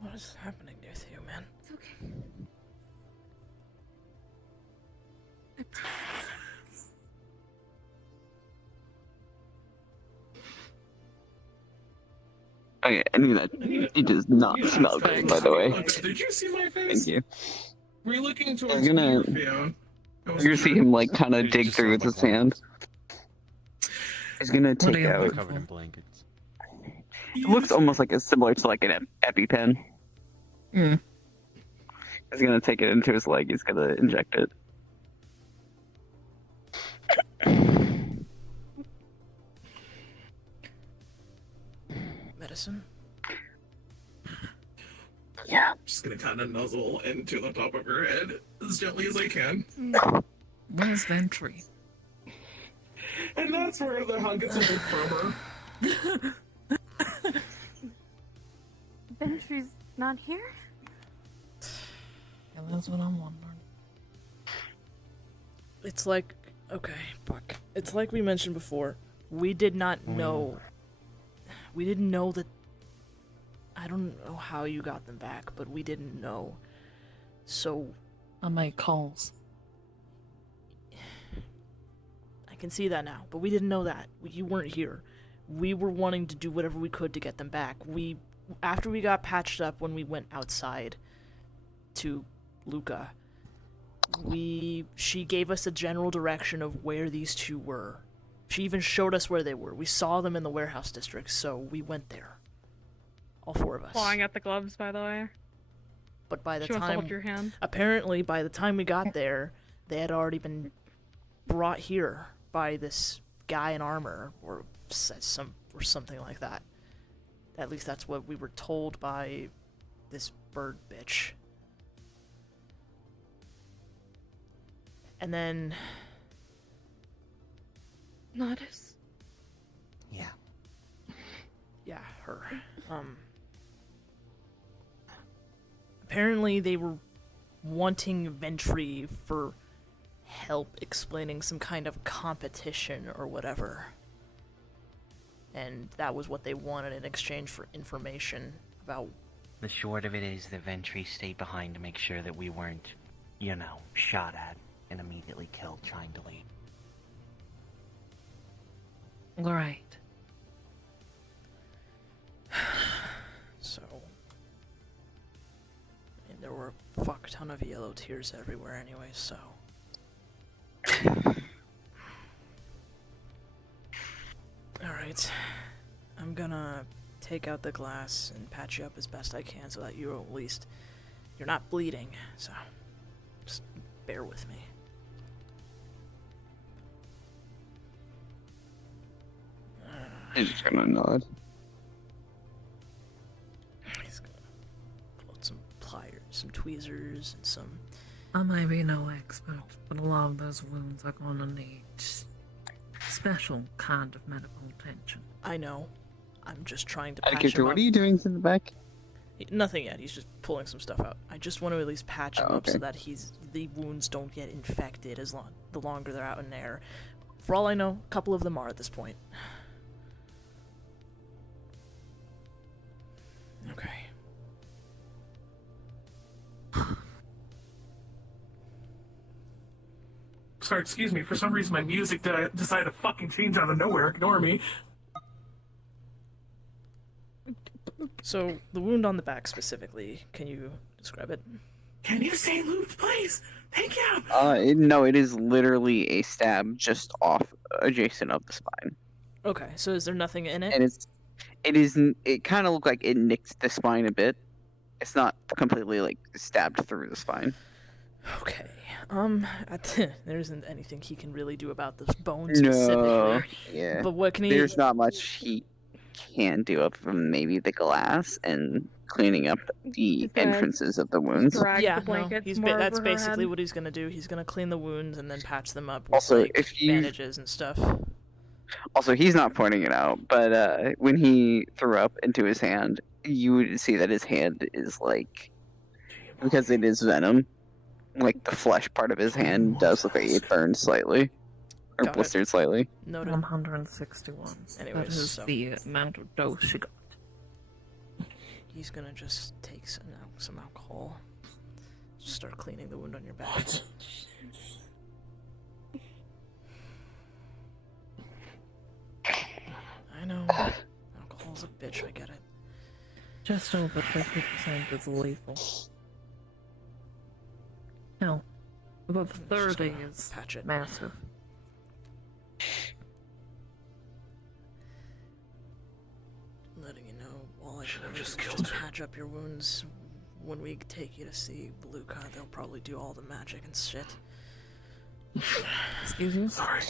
What is happening with you, man? It's okay. Okay, I knew that. It does not smell good, by the way. Did you see my face? Thank you. Were you looking I'm towards gonna. me or Fiona? You're gonna see him like kind of dig through with his hand. He's gonna take out. Covered in blankets. It looks almost like it's similar to like an EpiPen. Hmm. He's gonna take it into his leg. He's gonna inject it. medicine? Yeah. Just gonna kind of nuzzle into the top of her head as gently as I can. Where's Ventry? And that's where the hug gets a bit firmer. Ventry's not here? Yeah, that's what I'm wondering. It's like, okay, fuck. It's like we mentioned before. We did not know. We didn't know that. I don't know how you got them back, but we didn't know. So. I made calls. I can see that now, but we didn't know that. You weren't here. We were wanting to do whatever we could to get them back. After we got patched up when we went outside to Luca, she gave us a general direction of where these two were. She even showed us where they were. We saw them in the warehouse district, so we went there. All four of us. Clawing at the gloves, by the way. But by the She wants to time, hold your hand. apparently, by the time we got there, they had already been brought here by this guy in armor, or something like that. At least that's what we were told by this bird bitch. And then... Nodis? Yeah. Yeah, her. Apparently they were wanting Ventry for help explaining some kind of competition or whatever. And that was what they wanted in exchange for information about... The short of it is that Ventry stayed behind to make sure that we weren't, shot at and immediately killed trying to leave. Right. So... And there were a fuck ton of yellow tears everywhere anyway, so... Alright. I'm gonna take out the glass and patch you up as best I can so that you're not bleeding, so just bear with me. He's just gonna nod. He's gonna pull out some pliers, some tweezers, and some... I may be no expert, but a lot of those wounds are gonna need special kind of medical attention. I know. I'm just trying to patch him up. What are you doing to the back? Nothing yet. He's just pulling some stuff out. I just want to at least patch him up so that the wounds don't get infected the longer they're out in air. For all I know, a couple of them are at this point. Okay. Sorry, excuse me. For some reason, my music decided to fucking change out of nowhere. Ignore me. So, the wound on the back specifically, can you describe it? Can you say looped, please? Thank you! No, it is literally a stab just adjacent of the spine. Okay, so is there nothing in it? And it kind of looked like it nicked the spine a bit. It's not completely, stabbed through the spine. Okay, there isn't anything he can really do about this bone specifically. Yeah. But what can he... There's not much he can do up from maybe the glass and cleaning up the entrances of the wounds. Yeah, that's basically what he's gonna do. He's gonna clean the wounds and then patch them up with Also, bandages and stuff. Also, he's not pointing it out, but when he threw up into his hand, you would see that his hand is because it is venom, the flesh part of his hand does look like it burned slightly. Or blistered slightly. Noted. 161. Anyways, that is the amount of dose she got. He's gonna just take some alcohol. Just start cleaning the wound on your back. I know. Alcohol's a bitch, I get it. Just over 50% is lethal. No. Above 30 is massive. Letting you know, all I should have just patch up your wounds. When we take you to see Luca, they'll probably do all the magic and shit. Excuse you? Sorry.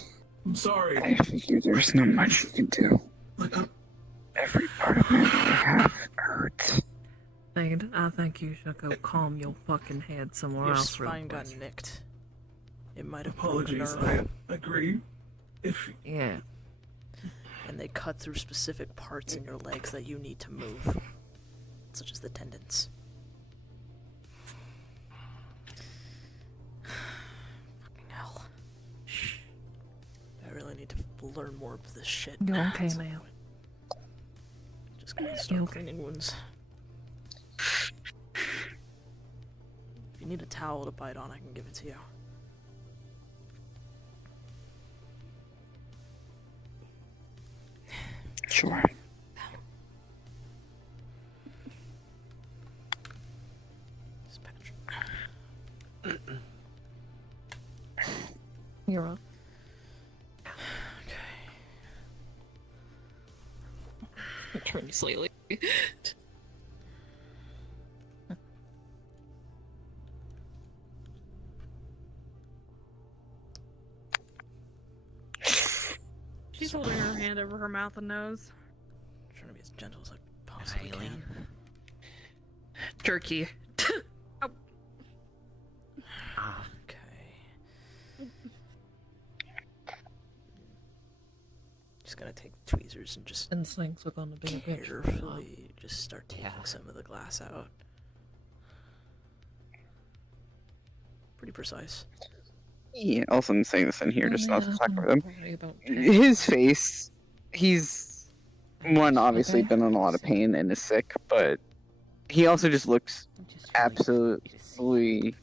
I'm sorry. I figure there's not much you can do. Every part of me hurts. I think you should go calm your fucking head somewhere Your else. spine got nicked. It might have broken a Apologies, nerve. I agree. If Yeah. And they cut through specific parts in your legs that you need to move, such as the tendons. Fucking hell. Shh. I really need to learn more of this shit. You're okay, man. Just gonna start cleaning wounds. If you need a towel to bite on, I can give it to you. Sure. You're on. Okay. Turn slightly. She's holding her hand over her mouth and nose. I'm trying to be as gentle as I possibly can. Jerky. Just gonna take the tweezers and just Instincts are gonna be a bitch. carefully just start taking some of the glass out. Pretty precise. Yeah, also I'm saying this in here just not to talk about him. His face, he's one obviously been in a lot of pain and is sick, but he also just looks absolutely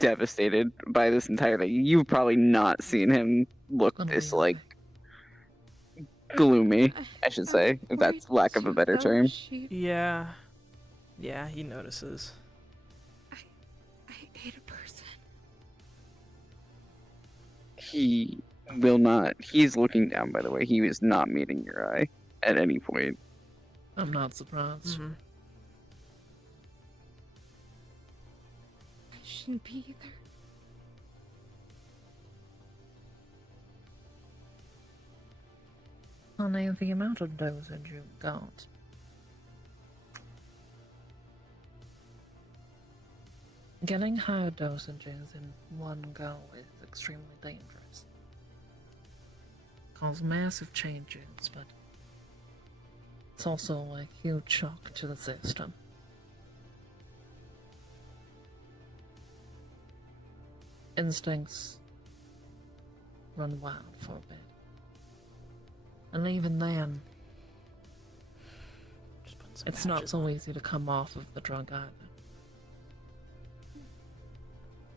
devastated by this entire thing. You've probably not seen him look this like gloomy, I should say, if that's lack of a better term. Yeah. Yeah, he notices. I ate a person. He will not. He's looking down, by the way. He is not meeting your eye at any point. I'm not surprised. I shouldn't be either. Honey, the amount of dosage you've got. Getting higher dosages in one go is extremely dangerous. Cause massive changes, but it's also a huge shock to the system. Instincts run wild for a bit. And even then, it's not so easy to come off of the drug either.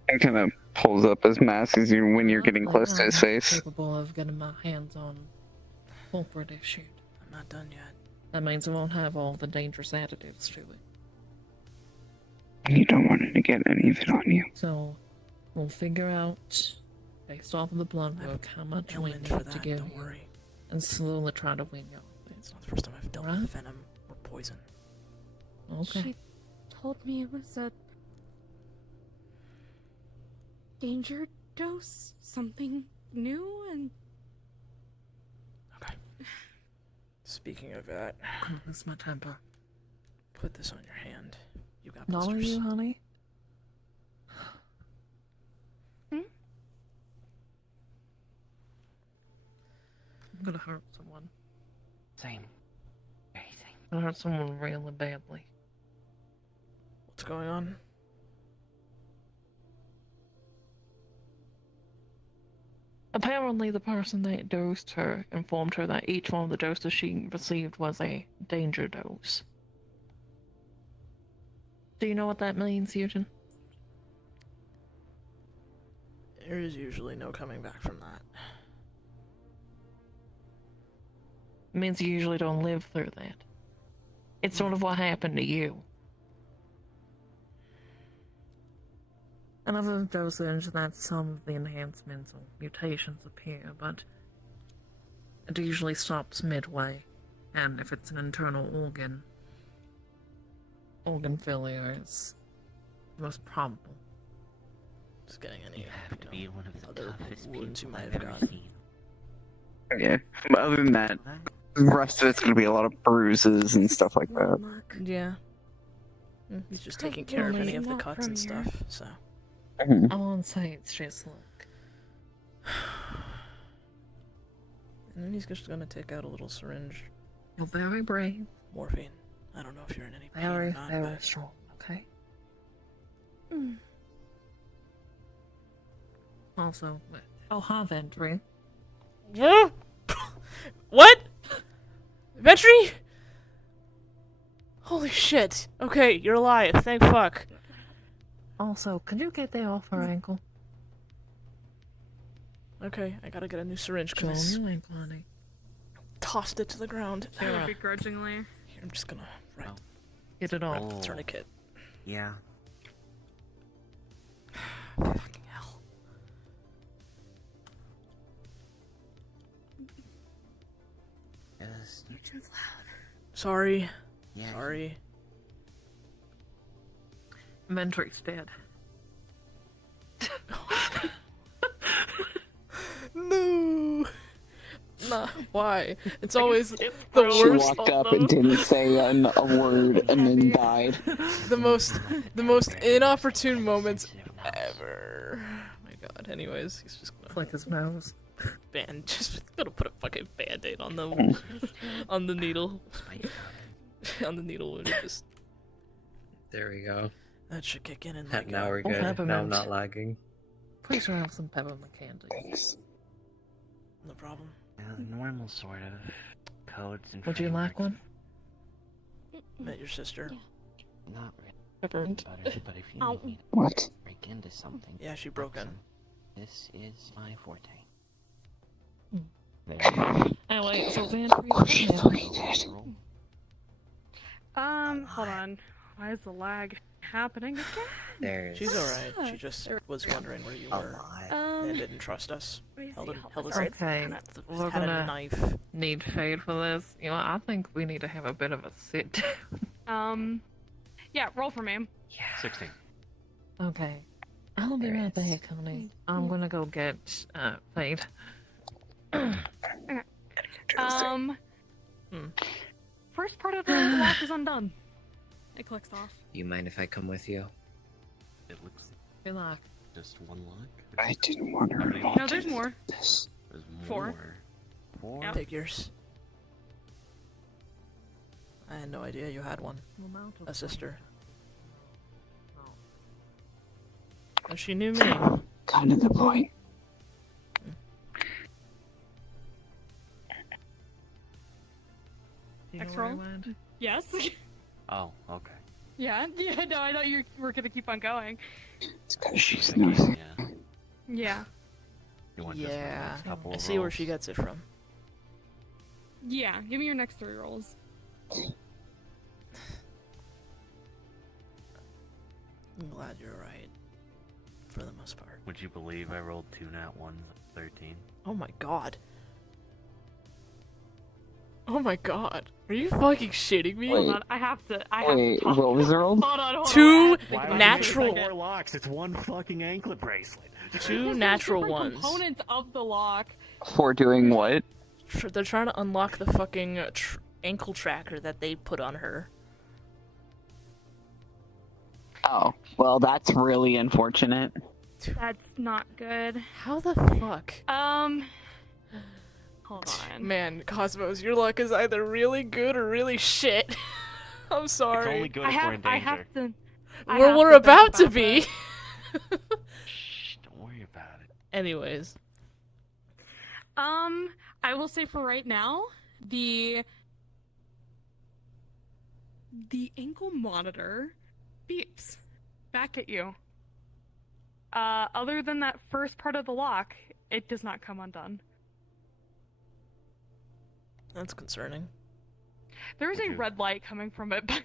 And kind of pulls up his mask as you when you're getting close to his face. Capable of getting my hands on culprit issued. I'm not done yet. That means I won't have all the dangerous additives to it. You don't want it to get any of it on you. So, we'll figure out, based off of the blood work, how much we need to give you. Worry. And slowly try to wean you. It's not the first time I've dealt with venom or poison. Okay. She told me it was a danger dose, something new, and Speaking of that, lose my temper. Put this on your hand. You got Not blisters. you, honey. I'm gonna hurt someone. Same. Anything. I hurt someone really badly. What's going on? Apparently, the person that dosed her informed her that each one of the doses she received was a danger dose. Do you know what that means, Eugen? There is usually no coming back from that. It means you usually don't live through that. It's sort of what happened to you. Another dosage that some of the enhancements or mutations appear, but it usually stops midway. And if it's an internal organ failure is most probable. Just getting any You have to be one of the toughest wounds you people might I've have ever gotten. seen. Yeah, but other than that, The rest of it's gonna be a lot of bruises and stuff like that. Yeah. He's just taking care of any of the cuts and stuff, so. I won't say it's just look. And then he's just gonna take out a little syringe. You're very brave. Morphine. I don't know if you're in any pain Very, or not, very but... strong, okay? Also, I'll have entry. Yeah? What? Vetri? Holy shit. Okay, you're alive, thank fuck. Also, could you get that off her ankle? Okay, I gotta get a new syringe Joel, because you ain't funny. tossed it to the ground. Sure, begrudgingly. Here, I'm just gonna get it off. the tourniquet. Yeah. Fucking hell. Yes. You're too loud. Sorry. Yeah. Sorry. Mentrix dead. No. Nah, why? It's always the She worst. walked up and didn't say a word and then died. The most inopportune moments ever. Oh my god. Anyways, he's just gonna Like his nose. just gonna put a fucking band-aid on the on the needle. On the needle and just There we go. that should kick in and like Now we're Oh, good. Now I'm peppermint. not lagging. Please have some peppermint candy. no problem. Normal sort of codes and Would you like one? Met your sister. Not really. Peppermint. But if you Ow. need me to What? break into something, Yeah, she broke in. this is my forte. Hmm. There you go. Oh wait, so Van Hold on. Why is the lag happening again? There's She's alright. She just was wondering where you a were lot. and didn't trust us. Held us Okay, we're had a gonna knife. need Fade for this. You know, I think we need to have a bit of a sit. Yeah, roll for me. 16. Okay. I'll be right back, honey. I'm gonna go get Fade. First part of the lock is undone. It clicks off. You mind if I come with you? It looks Good luck. just one lock. I didn't want her No, involved No, there's in more. this. There's Four. more. Four? Yep. Figures. I had no idea you had one. A sister. And she knew me. Kind of the point. Next roll? Yes. Oh, okay. Yeah. Yeah. No, I thought you were gonna keep on going. It's because she's nosy. Yeah. Yeah. You want just my Yeah, next couple I of see where rolls? she gets it from. Yeah. Give me your next 3 rolls. I'm glad you're right. For the most part. Would you believe I rolled 2 nat 1s at 13? Oh my god. Oh my god. Are you fucking shitting me? Hold on. I have to. Wait, what was the roll? Hold on. Two Why would natural. you say 4 locks? It's one fucking anklet bracelet. Two natural different ones. components of the lock. For doing what? They're trying to unlock the fucking ankle tracker that they put on her. Oh, well, that's really unfortunate. That's not good. How the fuck? Hold on. Man, Cosmos, your luck is either really good or really shit. I'm sorry. It's only good if we're in danger. I have to. We're about to be. Shh, don't worry about it. Anyways. I will say for right now, the ankle monitor beeps back at you. Other than that first part of the lock, it does not come undone. That's concerning. There is a red light coming from it, but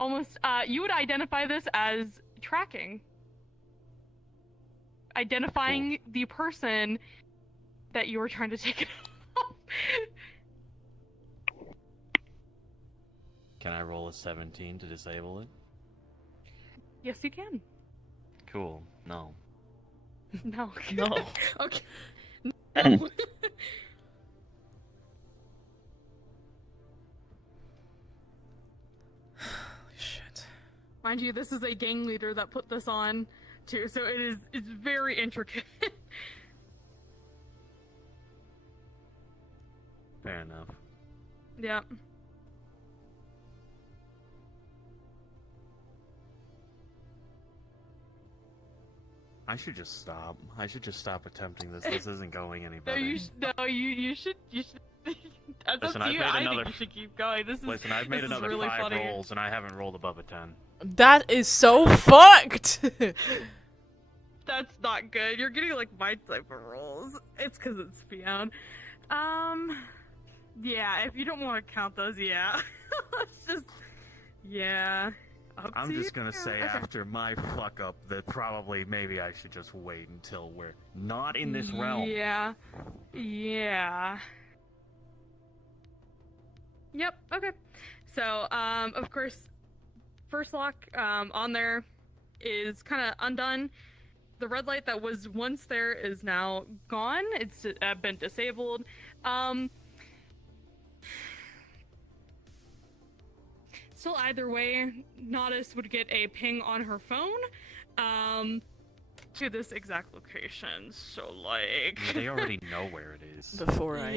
almost, you would identify this as tracking. Identifying the person that you were trying to take it off. Can I roll a 17 to disable it? Yes, you can. Cool. No. No. No. Okay. Mind you, this is a gang leader that put this on, too, so it's very intricate. Fair enough. Yeah. I should just stop. I should just stop attempting this. This isn't going any better. You should. That's Listen, up to I've you. made I another. think you should keep going. Listen, I've made this is another really 5 funny. rolls and I haven't rolled above a 10. That is so fucked! That's not good. You're getting like my type of rolls. It's because it's Fion. Yeah, if you don't want to count those, yeah. It's just, yeah. I'm just gonna say after my fuck up that probably maybe I should just wait until we're not in this realm. Yeah. Yeah. Yep, okay. So, of course, first lock on there is kind of undone. The red light that was once there is now gone. It's been disabled. Still, either way, Naudis would get a ping on her phone to this exact location. So, like... They already know where it is. Before I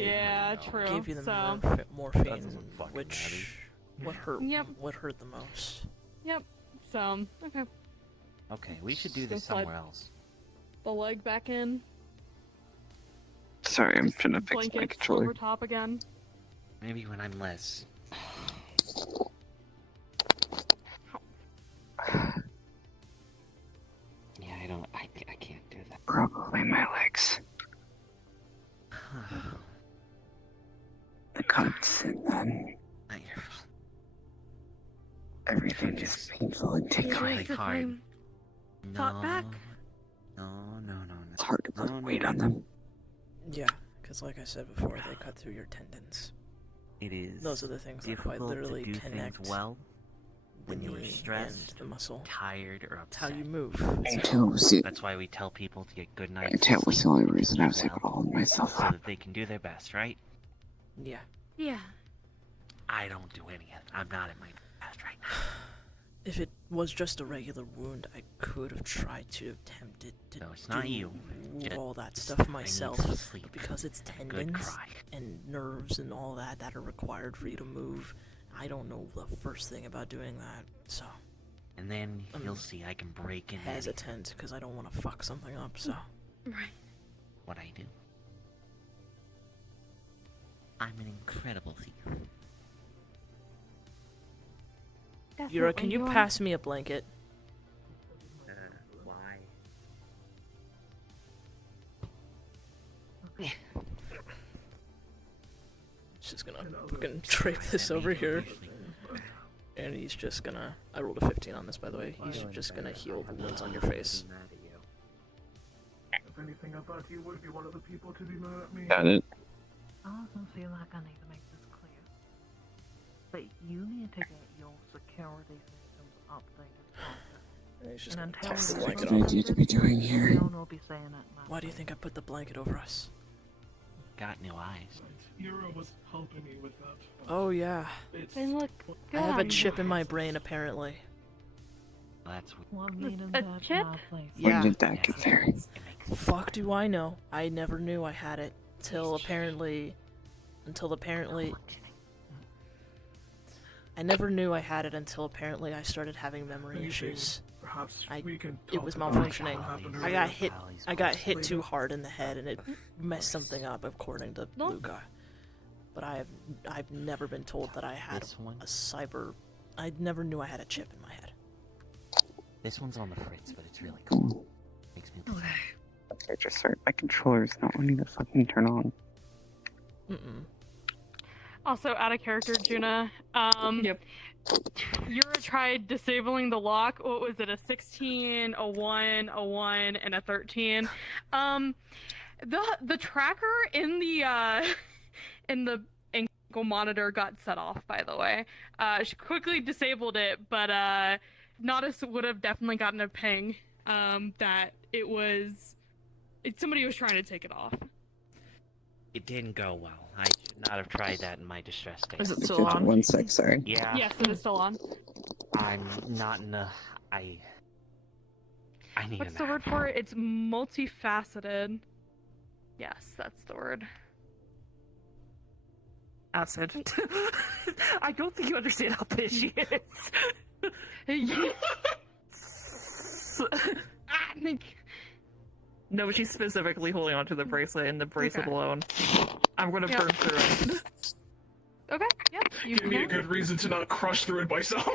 gave you the morphine, which what hurt the most. Yep. So, okay. Okay, we should do this So slide somewhere else. The leg back in. Sorry, I'm trying to fix my Blankets controller. over top again. Maybe when I'm less. Yeah, I can't do that. Probably my legs. The cuts and then everything just painful and tickling. Hard. Thought back. No. It's hard to put weight on them. Yeah, because like I said before, they cut through your tendons. It is. Those are the things that quite difficult literally to do connect things well when the you're knee stressed, and the muscle. tired, or It's how upset. you move. That's why we tell people to get good nights. That was the only reason I was sleep able to hold myself so up. that they can do their best, right? Yeah. Yeah. I don't do any of it. I'm not at my best right now. If it was just a regular wound, I could have tried to attempt it to No, it's not you. do Just- all that I stuff need myself. some sleep. But because it's Good tendons cry. and nerves and all that that are required for you to move, I don't know the first thing about doing that. So And then you'll see I can break in hesitant because I don't want to fuck something up. So Right. what I do. I'm an incredible thief. Yura, can you pass me a blanket? Why? Just gonna fucking drape this over here. And he's just gonna... I rolled a 15 on this, by the way. He's just gonna heal the wounds on your face. If anything, I thought you would be one of the people to be mad at me. Got it. I also feel like I need to make this clear. But you need to get your security systems updated faster. He's just And gonna toss the until blanket it's off. idea to be doing here. no one will be saying it now. Why do you think I put the blanket over us? Got new eyes. Yura was helping me with that. Oh yeah. They look I have a chip in my brain, apparently. That's Well, I'm needing A that chip? my place. When Yeah. did that get there? Fuck do I know? I never knew I had it till apparently... I never knew I had it until apparently I started having memory issues. Perhaps we can It was talk about malfunctioning. what happened I earlier. got hit too hard in the head and it messed something up according to Luca. But I've never been told that I had a cyber... I never knew I had a chip in my head. This one's on the fritz, but it's really cool. Makes me Okay, just sorry, my controller's not wanting to fucking turn on. Also, out of character, Juna. Yep. Yura tried disabling the lock. What was it? A 16, a 1, a 1, and a 13. The tracker in the ankle monitor got set off. By the way, she quickly disabled it, but Naudis would have definitely gotten a ping that somebody was trying to take it off. It didn't go well. I should not have tried that in my distress state. Is it still on? 1 sec, sorry. Yeah. Yes, it is still on. I'm not in a. I need What's a the nap. word for it? It's multifaceted. Yes, that's the word. Acid. I don't think you understand how pissed she is. No, but she's specifically holding onto the bracelet and the bracelet alone. I'm gonna burn through it. Okay, yep. You Give me a can. good reason to not crush through it myself.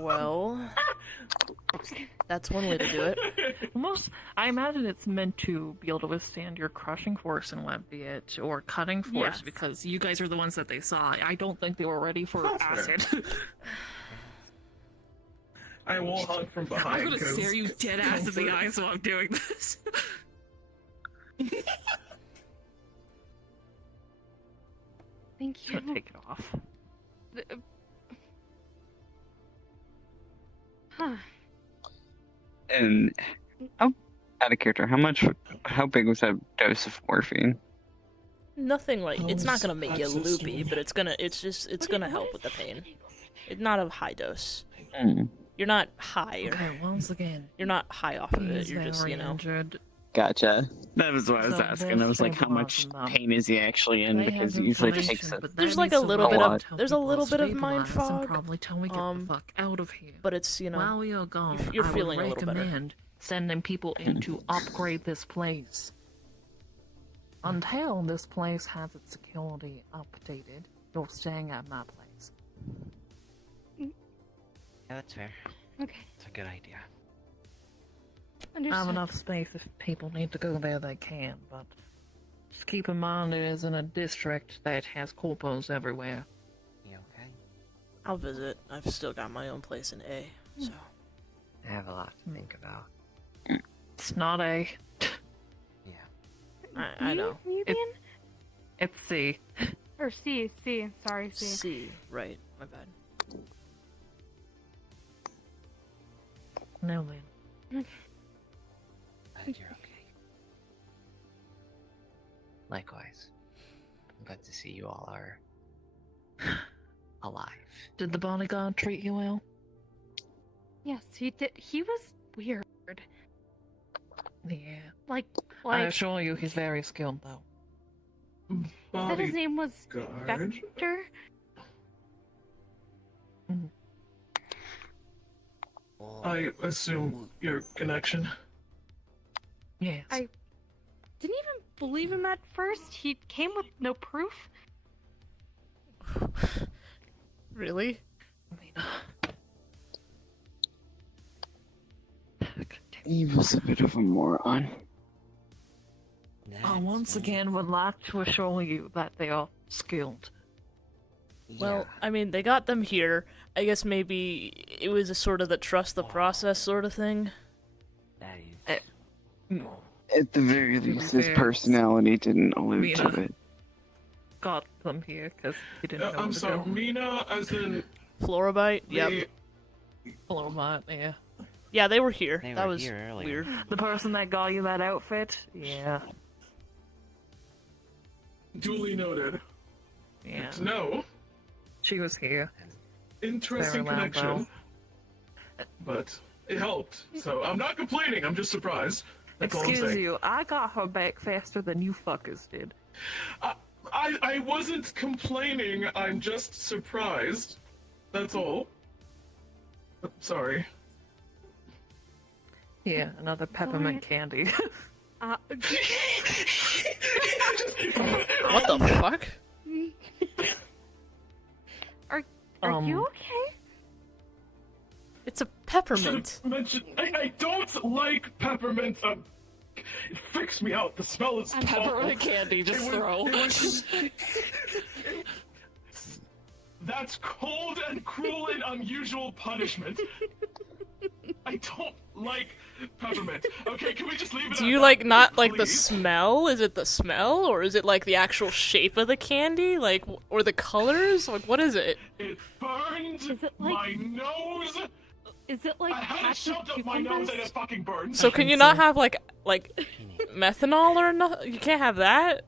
Well, that's one way to do it. I imagine it's meant to be able to withstand your crushing force and what be it, or cutting force, Yes. because you guys are the ones that they saw. I don't think they were ready for acid. I will hug from behind. I'm gonna 'cause- stare you dead ass in the eyes while I'm doing this. Thank you. Take it off. Huh. And out of character, how big was that dose of morphine? Nothing like it's not gonna make you loopy, but it's gonna help with the pain. It's not a high dose. Mm. You're not high. Okay, once again, you're not high off of it. You're just injured. Gotcha. That was what I was So asking. I was like, how much pain is he actually in? They Because have it usually information, takes a but There's that like a needs to little wait bit of until there's a people little are bit of mind stabilized and fog. probably till we get the fuck out of here. But it's While we are gone, you're I feeling a would little better. recommend sending people in to upgrade this place. Until this place has its security updated, you're staying at my place. Yeah, that's fair. Okay. It's a good idea. I have enough space if people need to go there, they can, but just keep in mind it is in a district that has corpos everywhere. You okay? I'll visit. I've still got my own place in A, so I have a lot to think about. It's not A. I know. It's C. Or C, sorry, C. C, right? My bad. No, then. Glad you're okay. Likewise. I'm glad to see you all are alive. Did the bodyguard treat you well? Yes, he did. He was weird. Yeah. Like, I assure you, he's very skilled, though. said his name was Bodyguard? Vector? I assume your connection. Yes. I didn't even believe him at first. He came with no proof. Really? He was a bit of a moron. I once again would like to assure you that they are skilled. Well, I mean, they got them here. I guess maybe it was a sort of the trust the process sort of thing. That is... At the very least, his personality didn't allude to it. Got them here because he didn't know I'm what to sorry, do. Mina, as in... Florobite? Yep. Florobite, yeah. Yeah, they were here. They that were was here earlier. weird. The person that got you that outfit? Yeah. Duly noted. Yeah. Good to know. She was here. Interesting Very loud, connection. But it helped. So I'm not complaining, I'm just surprised. That's all I'm Excuse saying. you, I got her back faster than you fuckers did. I wasn't complaining, I'm just surprised. That's all. Sorry. Yeah, another peppermint candy. What the fuck? Are you okay? It's a peppermint. I don't like peppermint. It freaks me out. The smell is Peppermint awful. candy, just It throw. was- That's cold and cruel and unusual punishment. I don't like peppermint. Okay, can we just leave it Do at you that, like not like the please? smell? Is it the smell, or is it like the actual shape of the candy, like, or the colors? Like, what is it? It burned my nose. Is it like I had it patch of shoved up my nose cucumbers? and it fucking burned. So can you not have like methanol or nothing? You can't have that.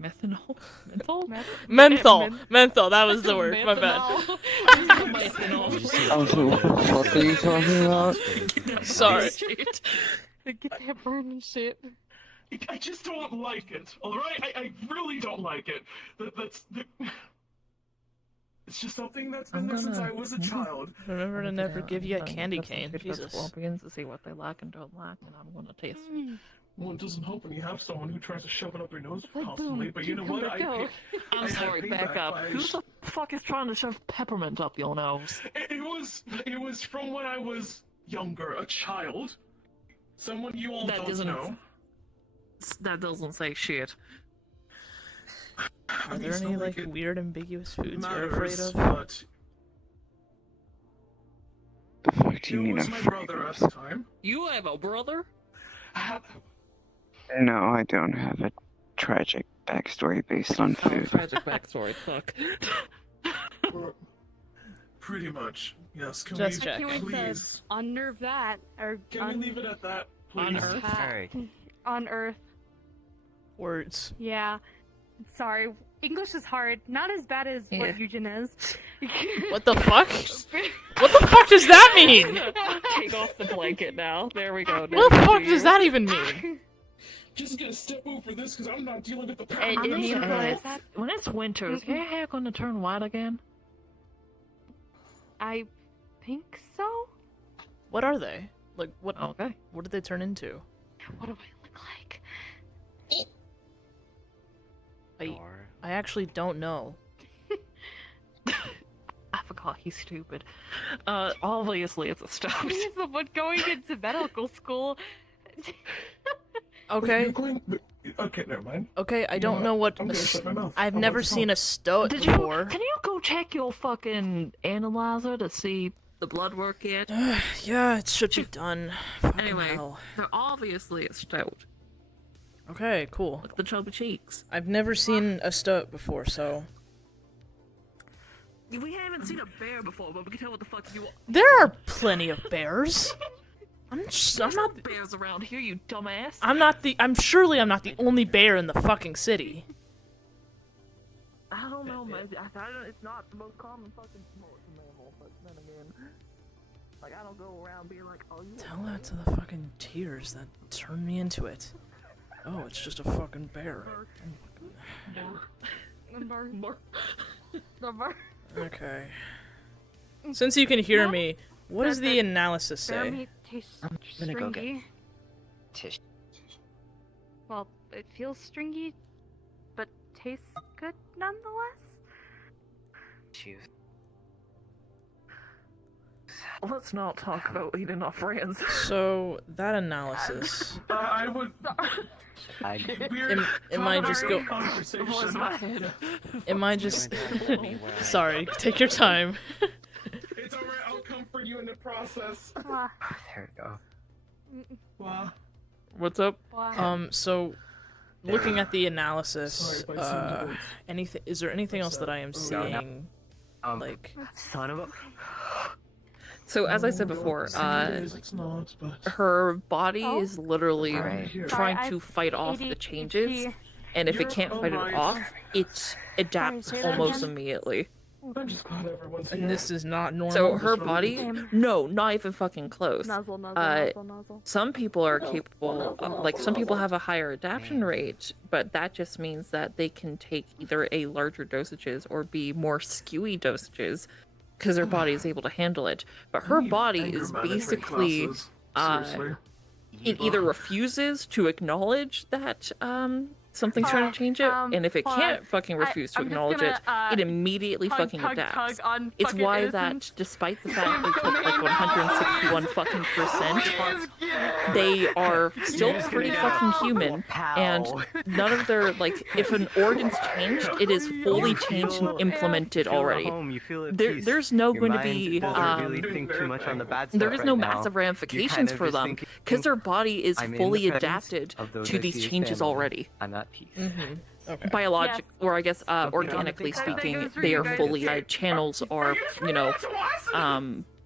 Methanol? Menthol? Menthol. Menthol. That was the word. My bad. Also, what the fuck are you talking about? Sorry. Get that burning shit. I just don't like it, alright? I really don't like it. It's just something that's been there since I was a child. Remember to never give you a candy cane. Jesus. Scorpions to see what they like and don't like, and I'm gonna taste it. Well, it doesn't help when you have someone who tries to shove it up their nose constantly, but you know what? I'm sorry, back up. Who the fuck is trying to shove peppermint up your nose? It was from when I was younger, a child. Someone you all don't know. That doesn't say shit. Are there any, like, weird ambiguous foods you're afraid of? But The fuck do you mean was I'm my afraid brother of? at the time. You have a brother? No, I don't have a tragic backstory based on food. Tragic backstory, fuck. Pretty much, yes. Can Just we check. Can't wait to please? unnerve that. Or Can we leave it at that, please? On Earth? Alright. On Earth. Words. Yeah. Sorry. English is hard. Not as bad as what Eugen is. What the fuck? What the fuck does that mean? Take off the blanket now. There we go. What the fuck does that even mean? Just gonna step over this because I'm not dealing with the Hey, power. when it's winter, is your hair gonna turn white again? I think so. What are they? Like, what? Okay. What did they turn into? What do I look like? I actually don't know. I forgot he's stupid. Obviously it's a stone. He's the one going into medical school. Okay. Okay, never mind. Okay, I don't know what. I'm gonna shut my mouth. I've I'll never let you seen talk. a stoat Can before. you go check your fucking analyzer to see the blood work yet? Yeah, it should be done. Fucking Anyway, hell. they're obviously a stout. Okay, cool. Look at the chubby cheeks. I've never seen a stoat before, so. We haven't seen a bear before, but we can tell what the fuck you are. There are plenty of bears. I'm not. Bears around here, you dumbass. I'm surely I'm not the only bear in the fucking city. I don't know, man. It's not the most common fucking mammal, but then again, like I don't go around being like, oh, you. Tell that to the fucking tears that turned me into it. Oh, it's just a fucking bear. Okay. Since you can hear me, what does the analysis say? I'm gonna go get tissue. Well, it feels stringy, but tastes good nonetheless. Shoes. Let's not talk about eating our friends. So that analysis. I would. Am I just go? Am I just? Sorry, take your time. It's alright. I'll comfort you in the process. There we go. Wow. What's up? Wow. So looking at the analysis, Sorry if I seemed anything? Is there anything else that I am seeing? Like, Son of a. So as I said before, It's not, but her body Oh. is literally Right. trying Sorry, to fight off the ADHD. changes, and if it can't fight it off, it adapts Sorry, say that almost again? immediately. I'm just glad everyone's here. and this is not normal. So her Same. body, no, not even fucking close. Nozzle, nozzle. Some people are capable, like some people have a higher adaptation rate, but that just means that they can take either a larger dosages or be more skewy dosages, because their body is able to handle it. But her body Anger is management basically, classes. Seriously. it either refuses to acknowledge that something's trying to change it, and if it can't fucking refuse to I'm just acknowledge gonna, it, it immediately tug, fucking tug, adapts. tug on It's fucking why innocence. that, despite the fact they took like 161 fucking percent, they are still pretty fucking human, and none of their, like, if an organ's changed, it is fully changed and implemented already. There's no going to be, there is no massive ramifications for them, because their body is fully adapted to these changes already. I'm at peace. Okay. Biologic, or I guess organically speaking, they are fully channels are, you know,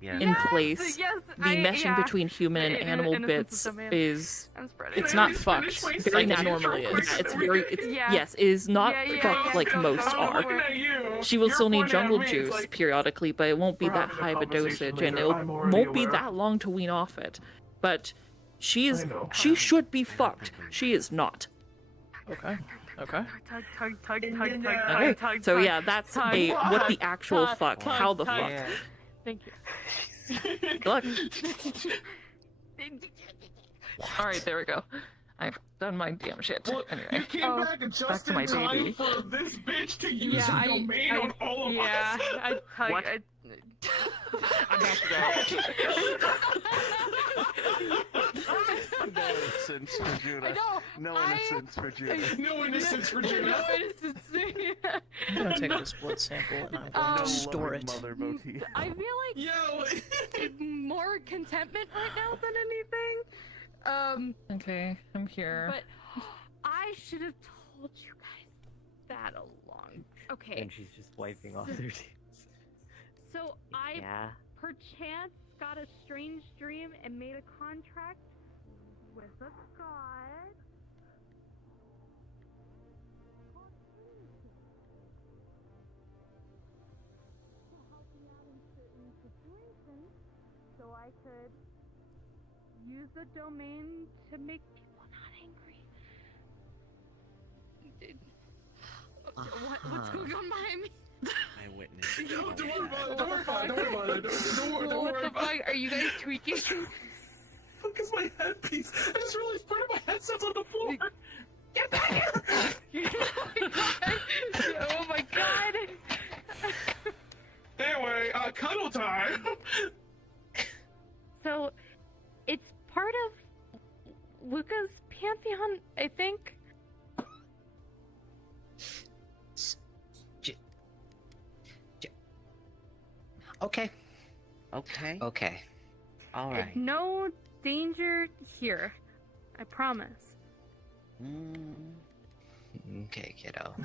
in place. The meshing between human and animal bits is It's not fucked very like it natural. normally is. Yeah, it's very, it's yes, it is not fucked like most are. she will you're still need pointing at jungle me, it's juice like, periodically, but it won't be we're that having a high of a conversation dosage, and later, it I'm already won't be aware. that long to wean off it. But she is. I know. She should be fucked. She is not. Okay. Okay. Okay. So yeah, that's a what the actual fuck? How the fuck? Yeah. Thank you. Good luck. All right, there we go. I've done my damn shit. Well, Anyway, you came back back just to in my time baby. for this bitch to use her domain on all of us. What? I'm about to go. No innocence for Judah. No innocence for Judah. No innocence for Judah. No innocence. I'm gonna take this blood sample and I'm going No to store it. mother motif. I feel like it's more contentment right now than anything. Okay, I'm here. But I should have told you guys that along. Okay. And she's just wiping off her tears. So I Yeah. perchance got a strange dream and made a contract with a god. To help me out in certain situations, so I could use the domain to make people not angry. What's going on behind me? I witnessed. No, don't worry about it. Don't worry about it. Don't worry about it. Don't What worry the about it. fuck? Are you guys tweaking? Fuck is my headpiece? I just realized part of my headset's on the floor. Get back here! Oh my god! Anyway, cuddle time. So, it's part of Luca's pantheon, I think. Okay. Okay. Okay. All right. No danger here. I promise. Okay, kiddo. All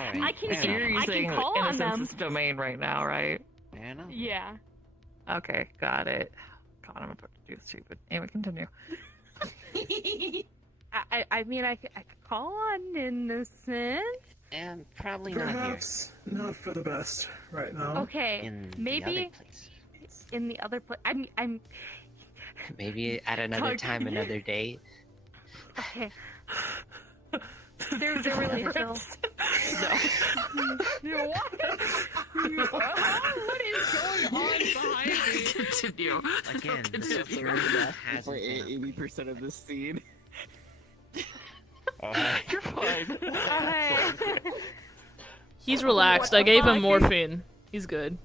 right. I can So you're I can using call on them. Innocence domain right now, right? I know. Yeah. Okay, got it. God, I'm about to do stupid. Anyway, continue. I mean, I could call on Innocent. And probably not here. Perhaps not for the best right now. Okay, In the maybe other place. in the other place. I'm Maybe at another time, another date. okay. They're really chill. No. What is going on behind me? Continue. Again, the Continue. spirit has For 80% of this scene. You're fine. He's relaxed. I gave him morphine. He's good.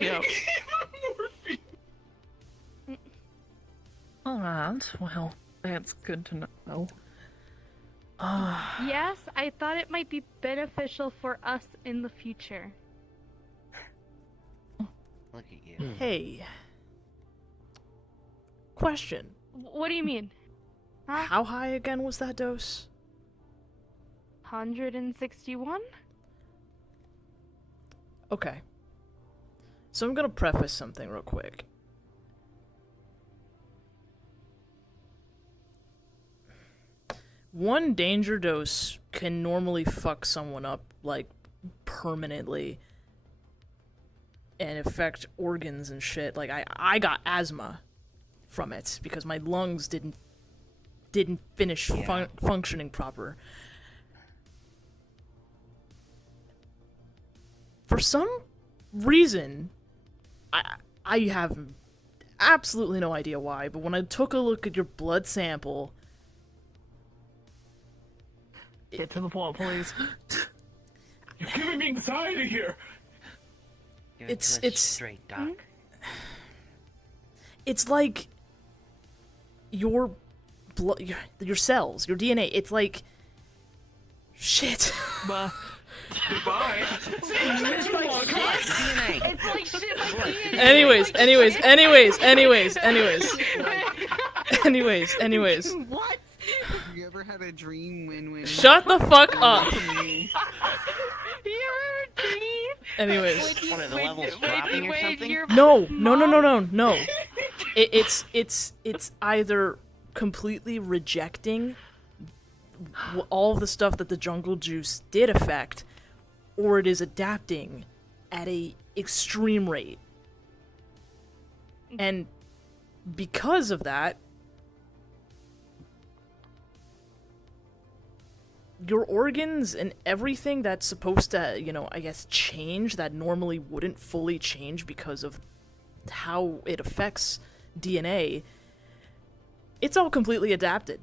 Yep. Alright, well, that's good to know. Yes, I thought it might be beneficial for us in the future. Look at you. Hey. Question. What do you mean? Huh? How high again was that dose? 161? Okay. So I'm gonna preface something real quick. One danger dose can normally fuck someone up, like, permanently. And affect organs and shit. Like, I got asthma from it, because my lungs didn't finish functioning proper. For some reason, I have absolutely no idea why, but when I took a look at your blood sample... Get to the point, please. You're giving me anxiety here. Give it to us It's straight, Doc. It's like your blood, your cells, your DNA. It's like shit. Goodbye. It's like shit like DNA. Anyways. What? Have you ever had a dream when Shut the fuck up. Your dream? Anyways. One of the levels dropping or something? No. It's either completely rejecting all of the stuff that the jungle juice did affect, or it is adapting at a extreme rate. And because of that, your organs and everything that's supposed to, you know, I guess change, that normally wouldn't fully change because of how it affects DNA, it's all completely adapted.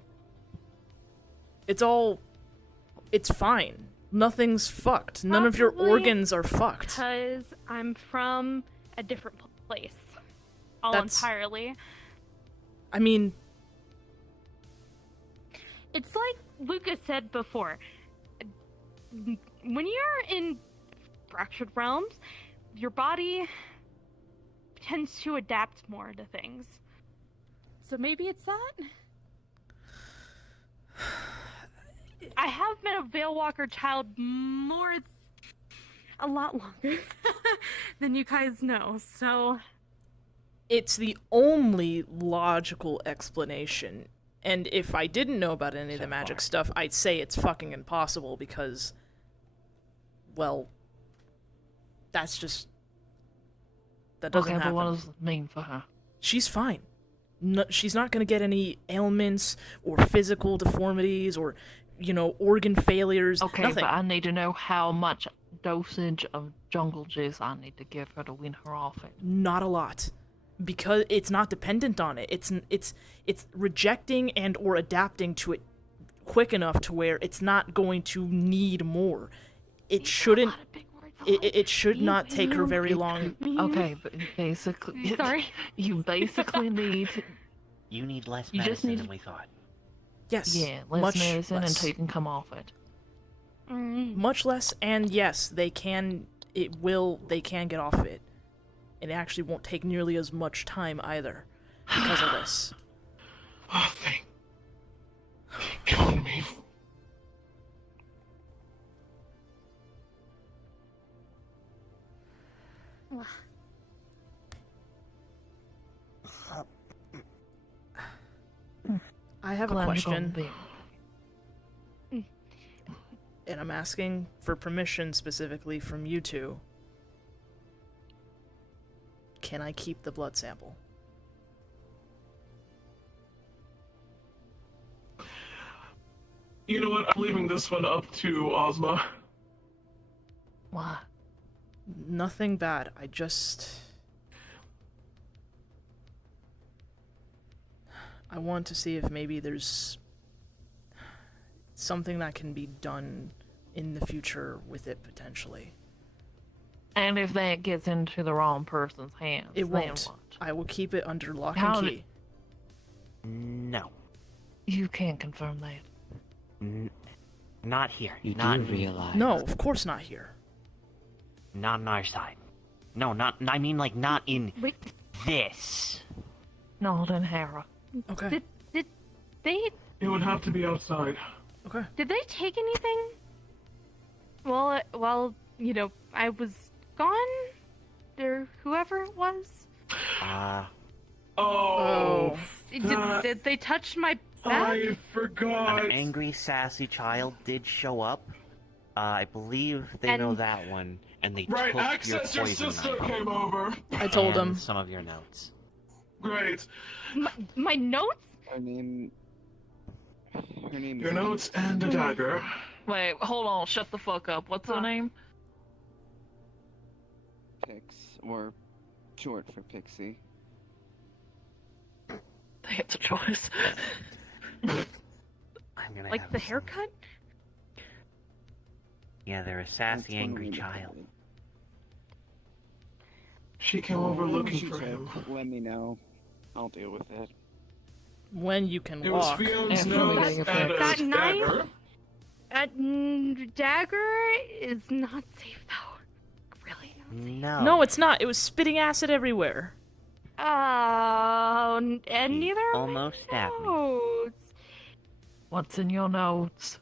It's fine. Nothing's fucked. None of your Probably organs are fucked. Because I'm from a different place. Entirely. I mean... It's like Lucas said before. When you're in fractured realms, your body tends to adapt more to things. So maybe it's that? I have been a Veilwalker child a lot longer than you guys know, so... It's the only logical explanation. And if I didn't know about any of the magic stuff, I'd say it's fucking impossible because, well, that's just... That doesn't happen. Okay, but what does it mean for her? She's fine. No, she's not gonna get any ailments or physical deformities or, you know, organ failures. Okay, nothing. but I need to know how much dosage of jungle juice I need to give her to win her off it. Not a lot. Because it's not dependent on it. It's rejecting and or adapting to it quick enough to where it's not going to need more. It shouldn't. It should not take her very long. Okay, but basically, sorry. You basically need. You need less You just medicine need- than we thought. Yes. Yeah, less much medicine less. until you can come off it. Much less, and yes, they can. They can get off it. And it actually won't take nearly as much time either because of this. Oh, thank God, me. I have a Glad you're question, gonna be- and I'm asking for permission specifically from you two. Can I keep the blood sample? You know what? I'm leaving this one up to Ozma. Why? Nothing bad. I want to see if maybe there's something that can be done in the future with it potentially. And if that gets into the wrong person's hands, It then won't. what? I will keep it under lock How and did- key. No. You can't confirm that. Not here. You not do realize. No, of course not here. Not on our side. No, not. I mean, like, not in Wait. this. No, then Hera. Okay. Did they It would have to be outside. Okay. Did they take anything? Well, you know, I was gone, or whoever it was. Oh. Did they touch my I bag? forgot. An angry, sassy child did show up. I believe they know And- that one, and they Right, took Access, your your poison sister knife came over. I told and him. some of your notes. Great. My notes? Her name. Your notes and a dagger. Wait, hold on, shut the fuck up. What's her name? Pix, or short for Pixie. That's a choice. I'm gonna Like have the some- haircut? Yeah, they're a sassy, angry child. She came over looking She for said, him. Let me know. I'll deal with it. When you can It was walk. Fion's Yeah, notes really and good. a That knife? dagger. Dagger is not safe though. Really? No. No, it's not. It was spitting acid everywhere. Oh, and She neither of my almost stabbed me. notes. What's in your notes?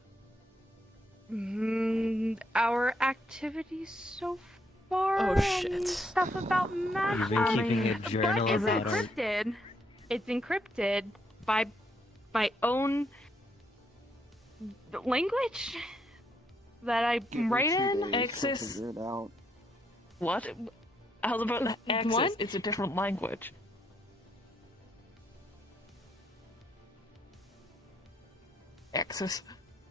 Our activities so far. Oh, and shit. Stuff about magic. You've been keeping a But journal it's about our. encrypted. It's encrypted by my own language. that I'm right in? Axis. Figure it out. What? How about the Axis? What? It's a different language. Axis.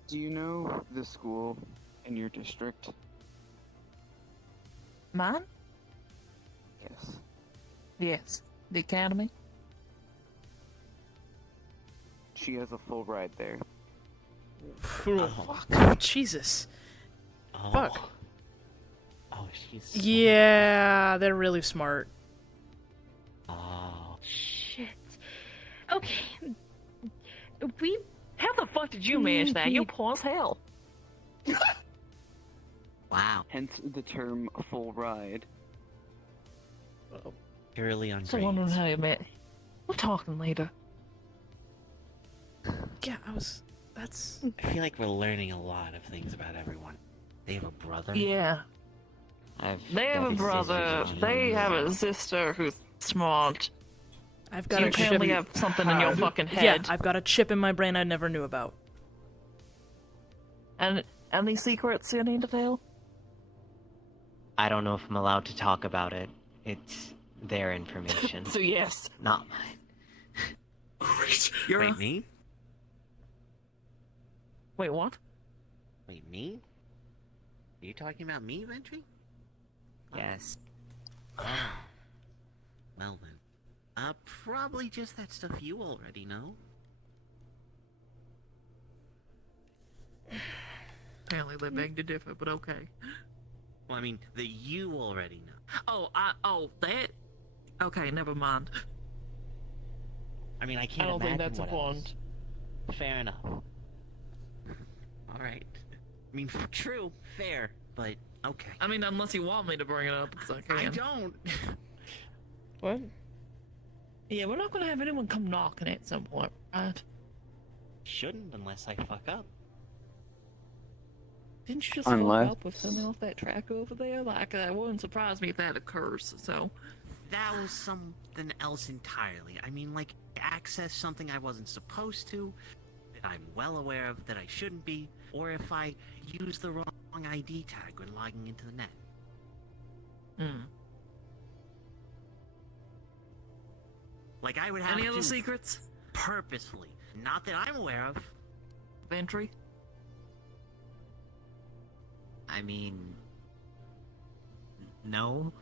Do you know the school in your district? Mine? Yes. Yes. The Academy? She has a full ride there. Fuck. Jesus. Oh. Fuck. Oh, she's. Smart. Yeah, they're really smart. Oh. Shit. Okay. We. How the fuck did you manage that? You're poor as hell. Wow. Hence the term full ride. Purely on So grades. wondering how you met. We're talking later. Yeah, that's. I feel like we're learning a lot of things about everyone. They have a brother. Yeah. They have a brother. They have a sister who's smart. I've got You a chip. apparently have something in your fucking Yeah, head. I've got a chip in my brain I never knew about. And any secrets you need to tell? I don't know if I'm allowed to talk about it. It's their information. So yes. Not mine. Great. Wait, me? Wait, what? Wait, me? Are you talking about me, Ventry? Yes. Oh. Well then. Probably just that stuff you already know. Apparently they beg to differ, but okay. Well, I mean, that you already know. That? Okay, never mind. I mean, I can't I don't imagine think that's what important. else. Fair enough. Alright. I mean, true, fair, but okay. I mean, unless you want me to bring it up, because I can. I don't! What? Yeah, we're not gonna have anyone come knocking at some point, right? Shouldn't unless I fuck up. Didn't you just Unless- fuck up with something off that track over there? Like, that wouldn't surprise me if that occurs, so... That was something else entirely. I mean, like, access something I wasn't supposed to, that I'm well aware of that I shouldn't be, or if I use the wrong ID tag when logging into the net. Hmm. Like, I would have Any to... other secrets? Purposefully. Not that I'm aware of. Ventry? I mean... No.